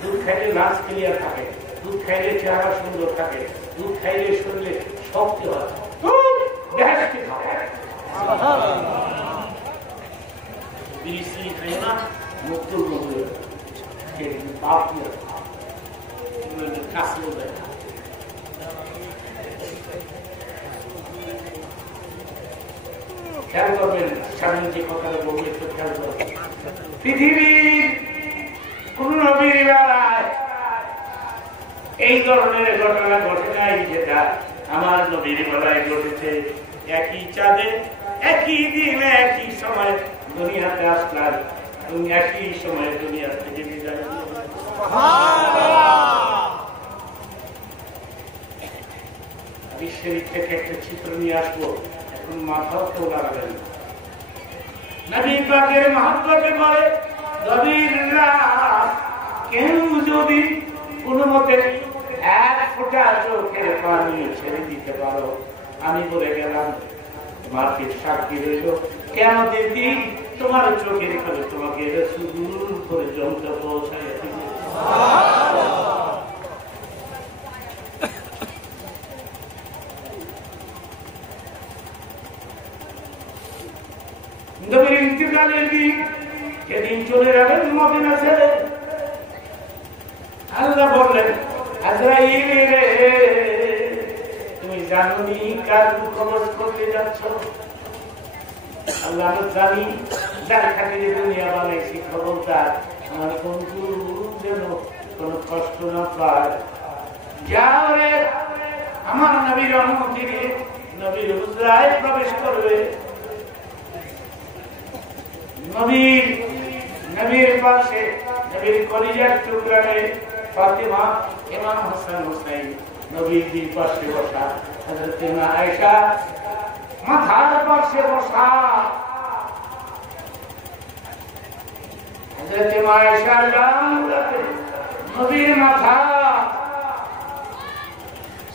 দুধ খাইলে লাঞ্চ ক্লিয়ার থাকে, দুধ খাইলে চেহারা সুন্দর থাকে, দুধ খাইলে শরীরে শক্তি হয়। বিড়ি খাই না, মুক্তুর মধ্যে কাশিও দেয়। খেয়াল করবেন, স্বামী যে কথাটা বলবো একটু খেয়াল করবেন। পৃথিবীর কোন নবীর বেলায় এই ধরনের ঘটনা ঘটে নাই যেটা আমার নবীর বেলায় ঘটেছে। একই চাঁদে, একই দিনে, একই সময় দুনিয়াতে আসলাম এবং একই সময় দুনিয়া থেকে বিদায় নিলেন। বিশ্বের থেকে একটা চিত্র নিয়ে আসবো, এখন মাথাও কেউ লাগাবেন না। নবী পাকের মহব্বতে বলে, কেউ যদি কোন মতে 1 ফোঁটা চোখের পানি ছেড়ে দিতে পারো, আমি বলে গেলাম মাটির সাক্ষী রইল, কেন দিদি তোমার চোখের করে তোমাকে রাসূল পর্যন্ত পৌঁছায় দিবে। নবীর ইন্তিকালের দিন, যেদিন চলে যাবেন মদিনা ছেড়ে, আল্লাহ বললেন, আজরাইল রে, তুমি জানো নি কার খবর করতে যাচ্ছ? আল্লাহ জানি, যার খাতিরে দুনিয়া বানাইছি, খবরদার আমার বন্ধু যেন কোন কষ্ট না পায়। যাও রে, আমার নবীর অনুমতি দিয়ে নবীর হুজরায় প্রবেশ করবে। নবীর পাশে, নবীর কলিজার টুকরানে ফাতিমা, ইমাম হাসান হুসাইন নবীর দুই পাশে বসা, হযরত মা আয়েশা মাথার পাশে বসা। হযরত মা আয়েশা নবীর মাথা,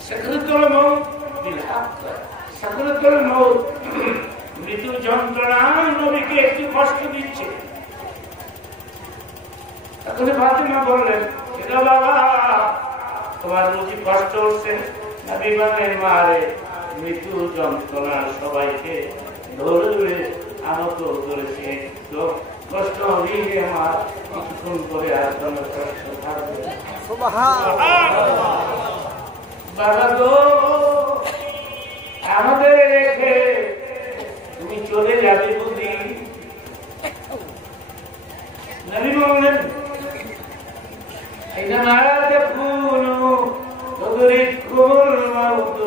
সাকরাতুল মউত বিল হক, সাকরাতুল মউত মৃত্যু যন্ত্রণা নবীকে একটু কষ্ট দিচ্ছে। তখন ফাতিমা বললেন, বাবা তোমার বুঝি কষ্ট হচ্ছে? নবী বলেন, মারে মৃত্যু যন্ত্রণা সবাইকে ধরবে, আমাকে ধরেছে, কষ্ট হবে আমার, কিছুক্ষণ করে আর কোনো কষ্ট থাকবে। বাবা গো, আমাদের রেখে তুমি চলে যাবে বুঝি? নবী বললেন, حينما تكونوا تدرككم الموت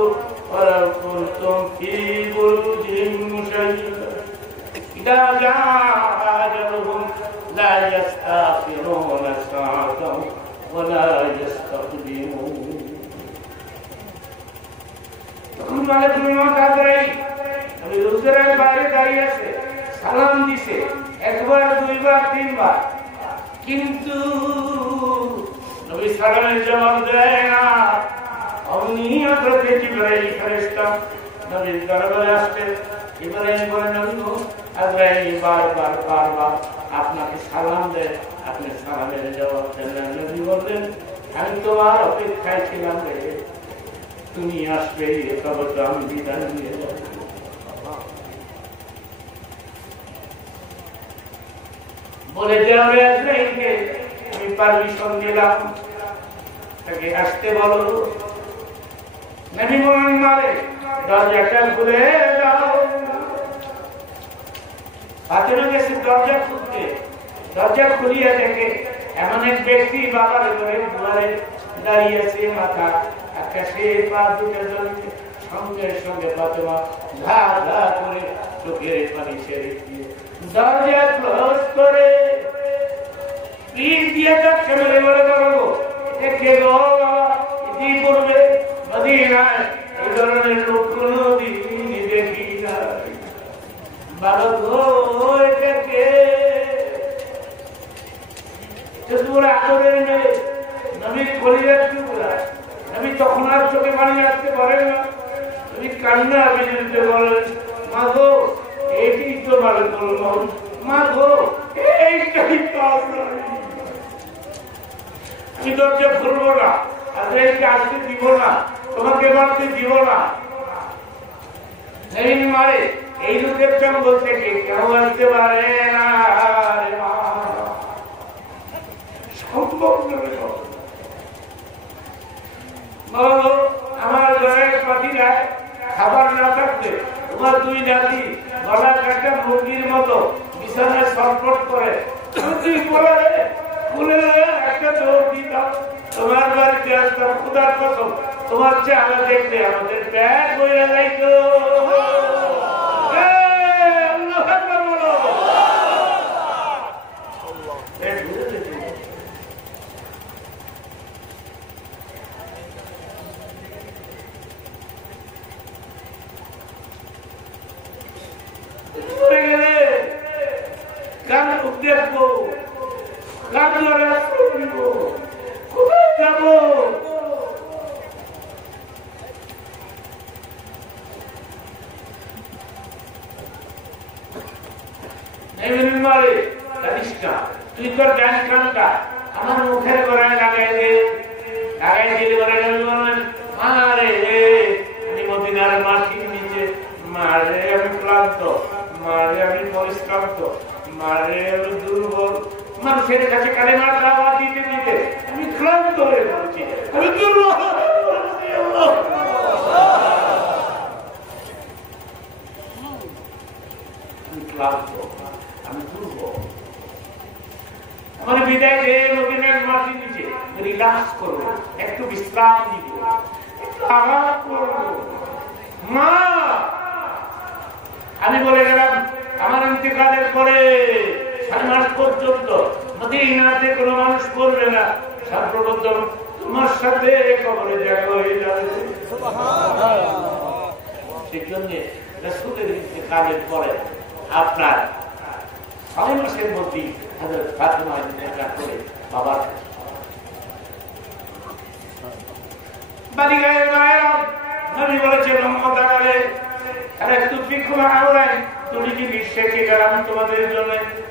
ولو كنتم في بروج مشيدة إذا جاء أجلهم لا يستأخرون ساعة ولا يستقدمون. তখন মালাকুল মউত আজরাইল নবী হুজুরের বাইরে দাঁড়িয়ে আছে, সালাম দিছে 1 বার 2 বার 3 বার, কিন্তু নবী সালামের জবাব দেয় না। অমনি হযরত জিবরাইল ফেরেশতা নবীর দরবারে আসতে, ইব্রাহিম বলেন, নবী গো আজরাইল বারবার বারবার আপনাকে সালাম দেয়, আপনি সালামের জবাব দেন। নবী বললেন আমি তোমার অপেক্ষায় ছিলাম রে, তুমি আসবে তবে তো আমি বিদায় নিয়ে যাব। বলে যাবে আজরাইলকে আমি পারমিশন দিলাম, তাকে আসতে বলো। নবী বললেন মারে দরজাটা খুলে দাও। হাতেরও গেছে দরজা খুলতে, দরজা খুলিয়া দেখে এমন এক ব্যক্তি বাবার ঘরে দুয়ারে দাঁড়িয়েছে, মাথা আকাশে পা দুটো জ্বলছে। সঙ্গে সঙ্গে ফাতেমা ধা ধা করে চোখের পানি ছেড়ে দিয়ে দরজা ক্লোজ করে পিঠ দিয়ে যাচ্ছে। বলে বলে বাবু দেখে গো কি করবে, মদিনায় এই ধরনের লোক কোনদিন দেখি না। বাবা গো এটাকে আদরের মেয়ে, নবীর কলিজার টুকরা। নবী তখন আর চোখে পানি আসতে পারেন না, নবী কান্না বিজড়িত বলেন মা গো এটি তোমার কলম, মা গো এইটাই তো আমি দরজা খুলবো না, আজরাইলকে আসতে দিব না, তোমাকে মারতে দিব না। মারে এই লোকের জঙ্গল থেকে কেউ আসতে পারে না, সম্ভব নয়। আমার ঘরের পাখিরা খাবার না থাকলে তোমার দুই জাতি গলা কাটা মুরগির মতো বিছানায় ছটফট করে, তুই বলে খুলে একটা দৌড় দিতাম, তোমার বাড়িতে আসতাম। খুদার কসম তোমার চেহারা দেখতে আমাদের ব্যাগ বইয়া যাইতো। তুই তোর ডান কানটা আমার মুখের গোড়ায় লাগাই দে, লাগাই দিলে মারে আমি মদিনার মাটির নিচে, মারে আমি ক্লান্ত, মারে আমি পরিশ্রান্ত, মারে আমি দুর্বল। মানুষের কাছে কালেমার দাওয়াত দিতে দিতে আমি ক্লান্ত হয়ে পড়ছি, আমি দুর্বল, আমি ক্লান্ত, আমি দুর্বল। আমার বিদায় দিয়ে মদিনার মাটির নিচে রিল্যাক্স করবো, একটু বিশ্রাম দিব, একটু আরাম করবো। মা আমি বলে গেলাম আমার ইন্তেকালের পরে 6 মাস পর্যন্ত মদিনাতে কোনো মানুষ করবে না, সর্বপ্রথম তোমার সাথে কবরে দেখা হয়ে যাবে। সেই জন্য রাসূলের ইন্তেকালের পরে আপনার 6 মাসের মধ্যেই হযরত ফাতেমা ইন্তেকাল করে বাবার বাড়িগায়ের মায়ের নবী বলেছেন উম্মত আকারে আরে তুফিকুল আওরাই, তুমি কি বিশ্বে গেলাম তোমাদের জন্য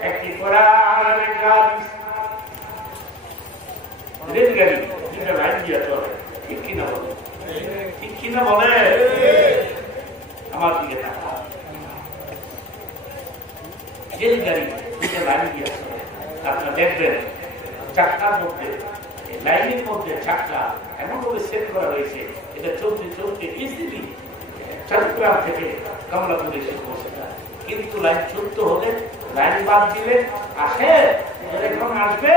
একটি কোরআনের হাদিস রেলগাড়ি যেটা লাইন দিয়ে চলে, ঠিক কিনা বলে, ঠিক কিনা বলে? আমার দিকে তাকা, রেলগাড়ি যেটা লাইন দিয়ে চলে, আপনারা দেখবেন চাকার মধ্যে, লাইনের মধ্যে চাকা এমন ভাবে সেট করা হয়েছে, এটা চলতে চলতে ইজিলি চট্টগ্রাম থেকে কমলাপুর এসে পৌঁছে যায়। কিন্তু লাইন চলতে হলে লাইন বাদ দিলে আসে, এখন আসবে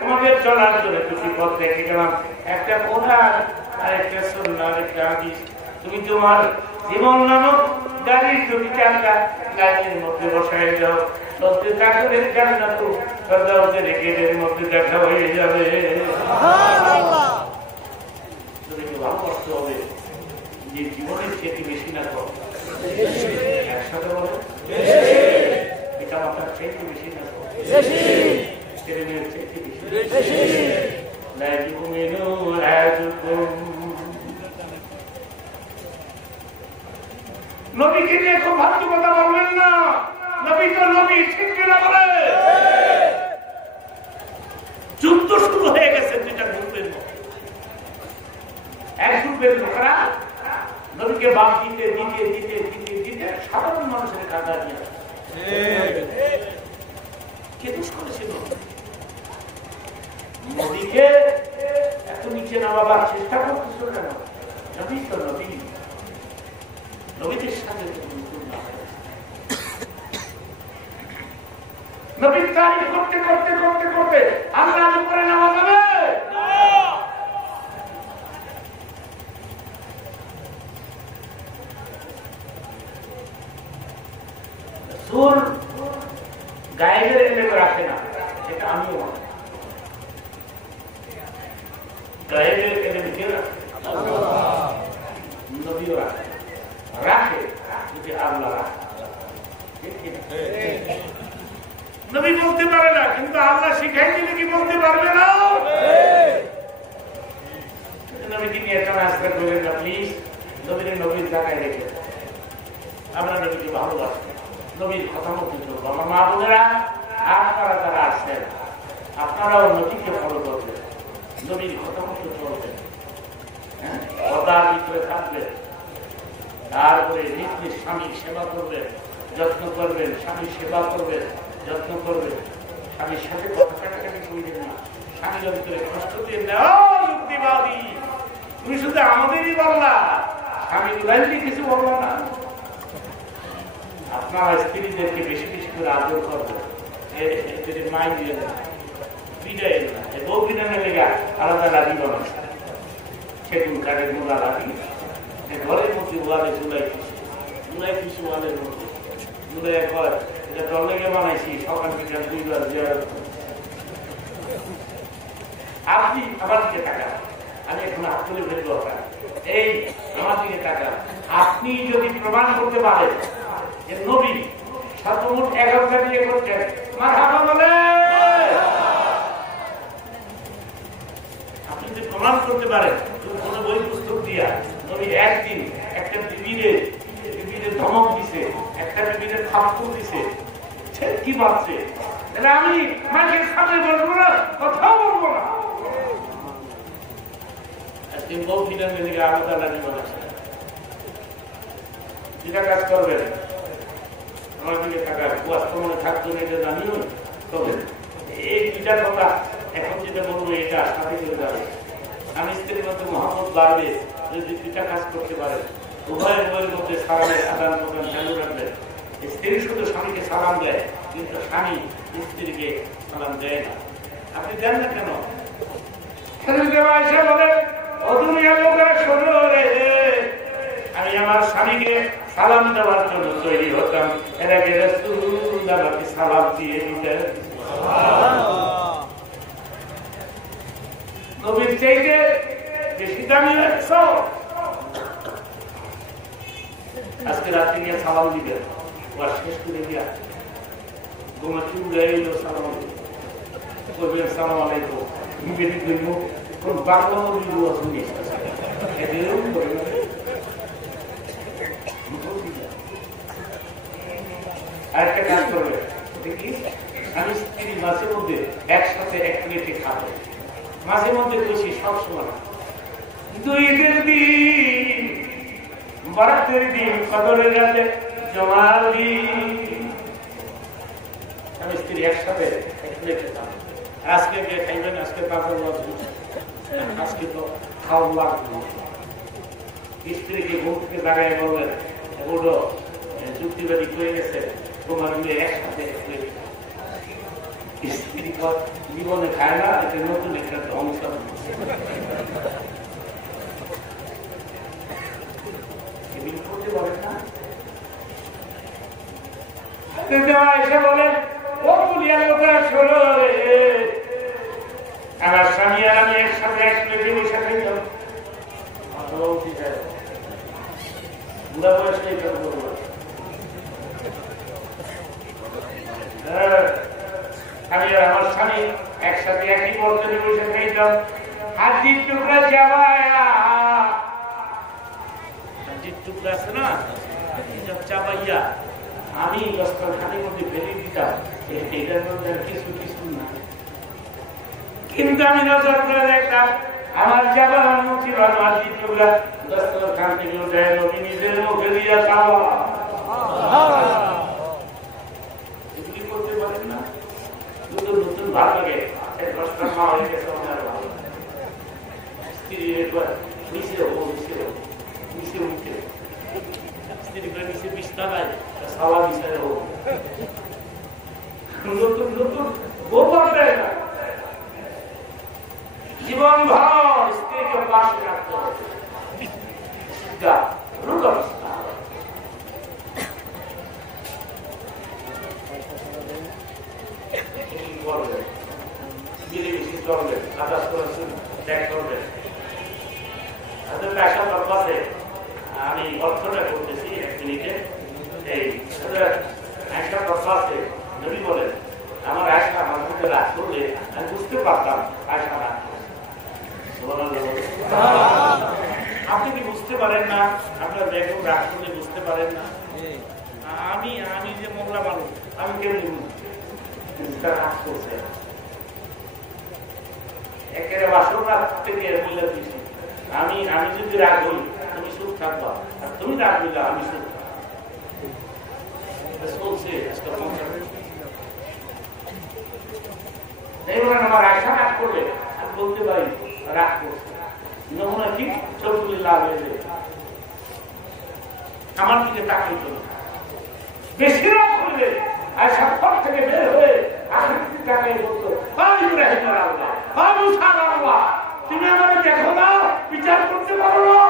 তোমাদের চলার জন্য দুটি পথ দেখে গেলাম, একটা কোরআন আর একটা সুন্নাহ, একটা হাদিস। তুমি তোমার জীবন নামক গাড়ির দুটি চাকা লাইনের মধ্যে বসায় যাও, চলতে থাকলে জান্নাত ফেরদাউসের গেটের মধ্যে দেখা হয়ে যাবে। ভালোবাসতে হবে যে জীবনের চেয়ে বেশি না করো, একসাথে বলো পিতা মাতার চেয়ে বেশি না করো, ছেলে মেয়ের চেয়ে বেশি। নবীকে নিয়ে খুব ফালতু কথা বলবেন না। নবী তো নবী, ঠিক কিনা বলে? যুদ্ধ শুরু হয়ে গেছে দুইটা গ্রুপের মধ্যে। এক গ্রুপের লোকেরা নবীকে বাদ দিতে দিতে দিতে দিতে দিতে সাধারণ মানুষের কাঁদা নিয়ে কে দোষ করেছিল? নবীকে এত নিচে নামাবার চেষ্টা করতেছিল কেন? নবী তো নবী, নবীদের সাথে নবীর তারিফ করতে করতে করতে করতে আল্লাহর উপরে নামা যাবে? সুর গায়েবের এলেম রাখে না, এটা আমিও মানি। গায়েবের এলেম কে রাখে? নবীও রাখে, রাখে যদি আল্লাহ রাখে। নবী বলতে পারে না, কিন্তু আল্লাহ শিখাই দিলে কি বলতে পারবে না? নবীকে নিয়ে একটা আজকাল করেন না প্লিজ। নবীর নবীর জায়গায় রেখে আমরা নবীকে ভালোবাসি, নবীর কথা মতো চলবো। আমার মা বোনেরা, আপনারা যারা আসছেন আপনারাও নবীকে ফলো করবেন, নবীর কথা মতো চলবেন, কথার ভিতরে থাকবেন। তারপরে নিজ নিজ স্বামীর সেবা করবেন, যত্ন করবেন, স্বামীর সেবা করবেন, যত্ন করবেন। স্বামীর সাথে কথা কাটাকাটি করবেন না, স্বামীর ভিতরে কষ্ট দিয়ে মুক্তিবাদী তুমি শুধু আমাদেরই বললা, স্বামী গুলাইলি কিছু বলবো না। আপনারা স্ত্রীদেরকে বেশি বেশি করে আদর করবেন, মাই দিয়ে দেন, বিদায় না। বউ বিধানের লেগে আলাদা লাগি বানাচ্ছে, সেগুন কাঠের মোড়া লাগি ঘরের মধ্যে ওয়ালে জুলাই খুশি ওয়ালের মধ্যে জুলাই একবার এটা দল লেগে বানাইছি, সকাল বিকাল 2 বার জিয়ারত। আপনি আমার দিকে তাকান, আমি এখন হাত তুলে ফেলবো। এই আমার দিকে তাকান, আপনি যদি প্রমাণ করতে পারেন যে নবী সর্বমোট 11টা বিয়ে করছেন, মারহাবা বলে। আপনি যদি প্রমাণ করতে পারেন কোন বই পুস্তক দিয়া নবী একদিন একটা বিবিরে ধমক দিছে, একটা বিবিরে থাপ্পড় দিছে, কি ভাবছে? তাহলে আমি মাঝে সামনে বলবো না, কথাও বলবো না। আজকে বউ বিধানের দিকে আলাদা লাগি বানাচ্ছে, যেটা কাজ করবেন আমার দিকে থাকার মনে থাকতো না, এটা জানিও। তবে এই দুইটা কথা এখন যেটা বলবো এটা সাথে চলে যাবে। আমি স্ত্রীর মধ্যে মহব্বত বাড়বে যদি দুইটা কাজ করতে পারে। উভয়ের উভয়ের মধ্যে সালামের আদান প্রদান চালু রাখবেন। স্ত্রী শুধু স্বামীকে সালাম দেয়, কিন্তু স্বামী স্ত্রীকে সালাম দেয় না। আপনি দেন না কেন? আমি আমার স্বামীকে সালাম দেওয়ার জন্য তৈরি হতাম, এর আগে রাসূল আমাকে সালাম দিয়ে দিতেন। নবীর চাইতে বেশি দামি লাগছ। আজকে রাত্রে গিয়ে সালাম দিবেন, ওর শেষ করে দিয়া ঘুমা চুলে এলো সালাম করবেন, সালাম আলাইকুম। কোন বাংলা নবী শুনি এদেরও করবেন। আরেকটা কাজ করবে, দেখি আমি স্ত্রী মাঝে মধ্যে একসাথে এক প্লেটে খাবো, মাঝে মধ্যে খুশি সবসময়। কিন্তু ঈদের দিন, বরাতের দিন, কদরের রাতে, জমার দিন আমি স্ত্রী একসাথে এক প্লেটে খাবো। আজকে কে খাইবেন? আজকে আজকে তো খাওয়া লাগবে। স্ত্রীকে ঘুম থেকে দাঁড়ায় বলবেন, ওগুলো যুক্তিবাদী করে গেছে, তোমার মেয়ে একসাথে স্ত্রী জীবনে খায় না, এটা নতুন একটা অংশ। করতে পারে না। এসে বলেন, ও দুনিয়ার লোকেরা শোনো, আমার স্বামী আর আমি একসাথে এক প্লেটে বসে খাইতাম। বুড়া বয়সে এটা বলবো, আমি আর আমার স্বামী একসাথে একই বর্তনে বসে খাইতাম। হাতির টুকরা চাবায়া, হাতির টুকরা আছে না, আমি দস্তরখানের মধ্যে ফেলে দিতাম, এটার মধ্যে কিছু কিছু না। কিন্তু আমি নজর করে দেখলাম আমার যাবার অনুমতি আমার চিত্রগুলা দস্তরখান থেকে উঠে নবী নিজের মুখে দিয়ে খাওয়া। এগুলি করতে পারেন না? নতুন নতুন ভালো লাগে, দশটার মা হয়ে গেছে ওনার ভালো স্ত্রী একবার নিচে হবো, নিচে উঠে স্ত্রী করে নিচে বিছানায় সালা বিছায় হবো। নতুন নতুন গোবর দেয় না, জীবন ভর স্ত্রীকে পাশে রাখতে হবে। মিলেমিশে চলবেন, আদাস করেছেন, ত্যাগ করবেন। আমি অর্থটা করতেছি 1 মিনিটে। এই একটা কথা আছে, নবী বলেন আমার আয়সা আমার মধ্যে রাগ করলে আমি বুঝতে পারতাম আয়সা রাগ করে। আপনি কি বুঝতে পারেন না? আপনার বেগম রাগ করলে বুঝতে পারেন না? আমি যে মোংলা মানুষ, আমি কেমনি রাগ করছে একেবারে বাসনার থেকে বলে দিচ্ছি। আমি যদি রাগ হই তুমি সুখ থাকবা, আর তুমি রাগ হইলে আমি সুখ চলছে। আমার আয়সা রাগ করলে আমি বলতে পারি রাগ করছে, নমুনা ঠিক চোখগুলি লাভ হয়ে যায়। আমার দিকে তাকাইত না, বেশি রাগ করলে আয়সা ঘর থেকে বের হয়ে আখের দিকে তাকাই বলতো তুমি আমার দেখো না, বিচার করতে পারো না।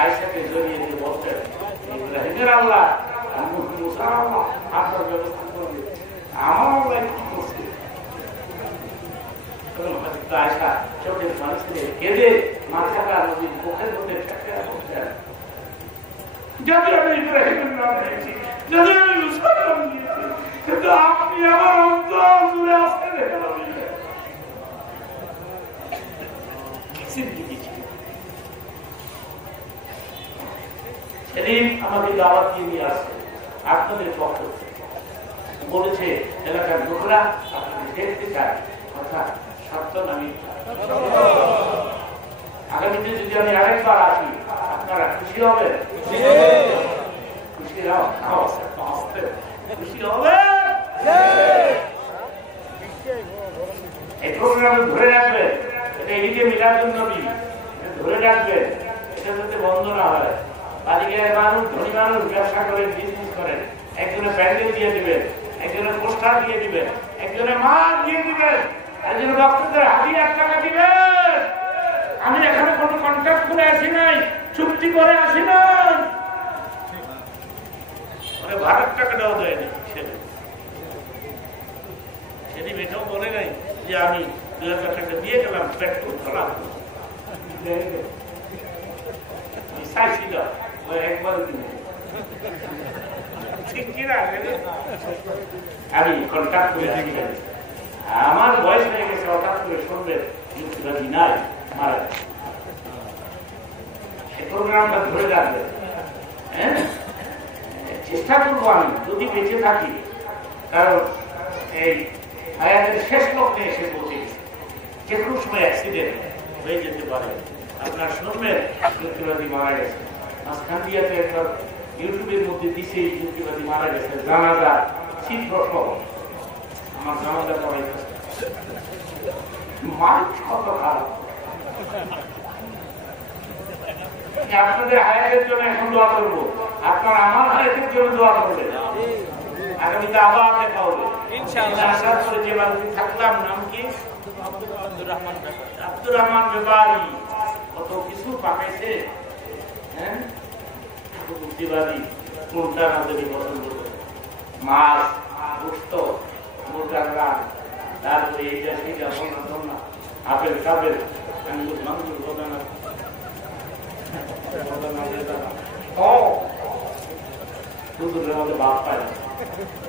আয়সাকে জড়িয়ে দিয়ে বলতেন ইব্রাহিমের আল্লাহ আপনার ব্যবস্থা করবে, আমার আল্লাহ কি করছে। আয়সা চোখের মানুষ থেকে কেঁদে মাথাটা নদীর মুখের মধ্যে যদি আমি ইব্রাহিমের নাম দিয়েছি, যদি আমি মুসার নাম দিয়েছি, কিন্তু আপনি আমার অন্তর জুড়ে আসেন। সেদিন আমাকে দাওয়াত দিয়ে নিয়ে আসছে আপনাদের পক্ষ বলেছে এলাকার লোকরা আপনাকে দেখতে চায়, অর্থাৎ সত্য আমি আগামীতে যদি আমি আরেকবার আসি আপনারা খুশি হবেন? খুশি হবে। এই প্রোগ্রামে ধরে রাখবেন, এটা এদিকে মিলাদুন নবী ধরে রাখবেন, এটা যাতে বন্ধ না হয়। বালিকার মানুষ, ধনী মানুষ ব্যবসা করেন, বিজনেস করেন, একজনে প্যান্ডেল দিয়ে দিবেন, একজনে পোস্টার দিয়ে দিবেন, একজনে মাল দিয়ে দিবেন, একজনে বক্তাদের হাতি 1 টাকা দিবেন। আমি এখানে কোনো কন্ট্রাক্ট করে আসি নাই, চুক্তি করে আসি নাই, ভাড়ার টাকাটাও দেয়নি। সেদিন এটাও বলে নাই যে আমি 2000 টাকা দিয়ে গেলাম পেট্রোল খোলা চাইছিল একবার ঠিক কিনা। আমি কন্ট্রাক্ট করে আসি, আমার বয়স হয়ে গেছে, হঠাৎ করে শুনবেন যুক্তিবাদী নাই মারা গেছে। এই প্রোগ্রামটা ধরে রাখবেন। হ্যাঁ, চেষ্টা করবো আমি যদি বেঁচে থাকি, কারণ এই হায়াতের শেষ লক্ষ্যে এসে পৌঁছে গেছে। যে কোনো সময় অ্যাক্সিডেন্ট হয়ে যেতে পারে। আপনার শুনবেন যুক্তিবাদী মারা গেছে, মাঝখান দিয়াতে একবার ইউটিউবের মধ্যে দিছে যুক্তিবাদী মারা গেছে, জানাজা চিত্র সহ। আমার জানাজা পড়াইতেছে, মানুষ কত খারাপ। আপনাদের হায়াতের জন্য এখন দোয়া করবো, আপনার আমার হায়াতের জন্য দোয়া করবেন। আগামীতে আবার দেখা হবে আশা করে। যে বাড়িতে থাকলাম নাম কি? আব্দুর রহমান ব্যাপারী। কত কিছু পাকাইছে। হ্যাঁ, বুদ্ধিবাদী কোনটা আমাদের পছন্দ করে, মাছ, গোস্ত, মুরগার গান, তারপরে এইটা সেইটা বলতো না, আপেল কাপেল, আঙ্গুর মাঙ্গুর বদানা দুধের মধ্যে ভাত পায়।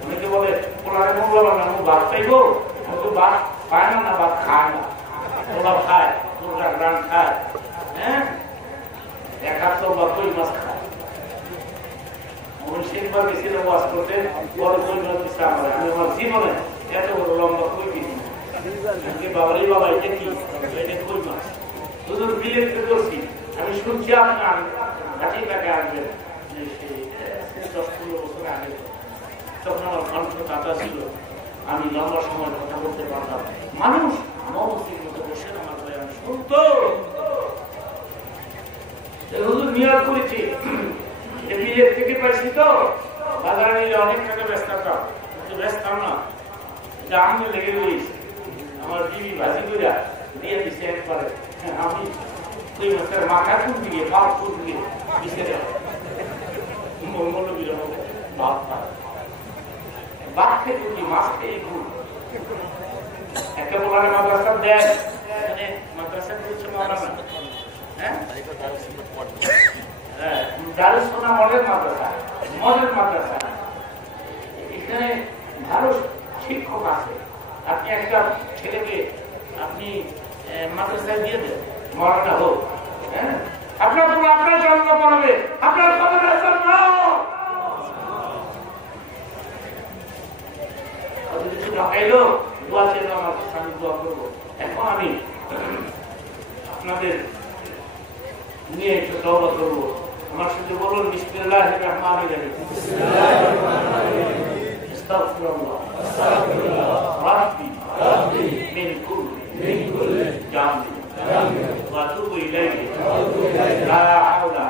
অনেকে বলে পোলারে মোগলা বানানো ভাত পাইবো, ভাত পায় না, ভাত খায় না। পোলা খায়, মুরগার গান খায়। হ্যাঁ, এক হাত লম্বা কই মাছ খায়। একবার গেছিল ওয়াজ করতে, বড় কই মাছ দিচ্ছে আমার, আমি আমার জীবনে এত বড় লম্বা কই দিচ্ছি বাবারই বাবা, এটা কি? এটা কই মাছ। হুজুর বিলেত করছি, আমি শুনছি আপনার ঘাটি টাকা আসবেন 10-15 বছর আগে, তখন আমার কণ্ঠ কাটা ছিল, আমি লম্বা সময় কথা বলতে পারতাম, মানুষ মমতির মতো বসে আমার বয়ান শুনতো। হুজুর নিয়োগ করেছি, বিলেত থেকে পাইছি তো, বাজারে নিলে অনেক টাকা ব্যস্তাম, কিন্তু ব্যস্তাম না, এটা আমি লেগে রয়েছি। আমার বিবি ভাজি করে দিয়ে দিচ্ছে একবারে, আমি ওই মাছের মাথা কোন দিকে, ভাব কোন দিকে দিচ্ছে ভাব ভাত খেয়ে কি মাছ খেয়ে ঘুর একটা বলার মাদ্রাসা দেন, মাদ্রাসা করছে মাওলানা, হ্যাঁ দারুসোনা মডেল মাদ্রাসা, এখানে ভালো শিক্ষক আছে। আপনি একটা ছেলেকে আপনি মাদ্রাসায় দিয়ে দেন, মরাটা হোক, হ্যাঁ আপনার পুরো আপনার জন্ম করাবে, আপনার খবরের জন্য কিছু ঢাকাইলো দোয়া ছিল, আমার স্বামী দোয়া করবো। এখন আমি আপনাদের নিয়ে একটু তওবা করবো, আমার সাথে বলুন বিসমিল্লাহির রহমানির রহিম। আস্তাগফিরুল্লাহ রাব্বি মিন কুল্লি জামবি ওয়া আতুবু ইলাইহি লা হাওলা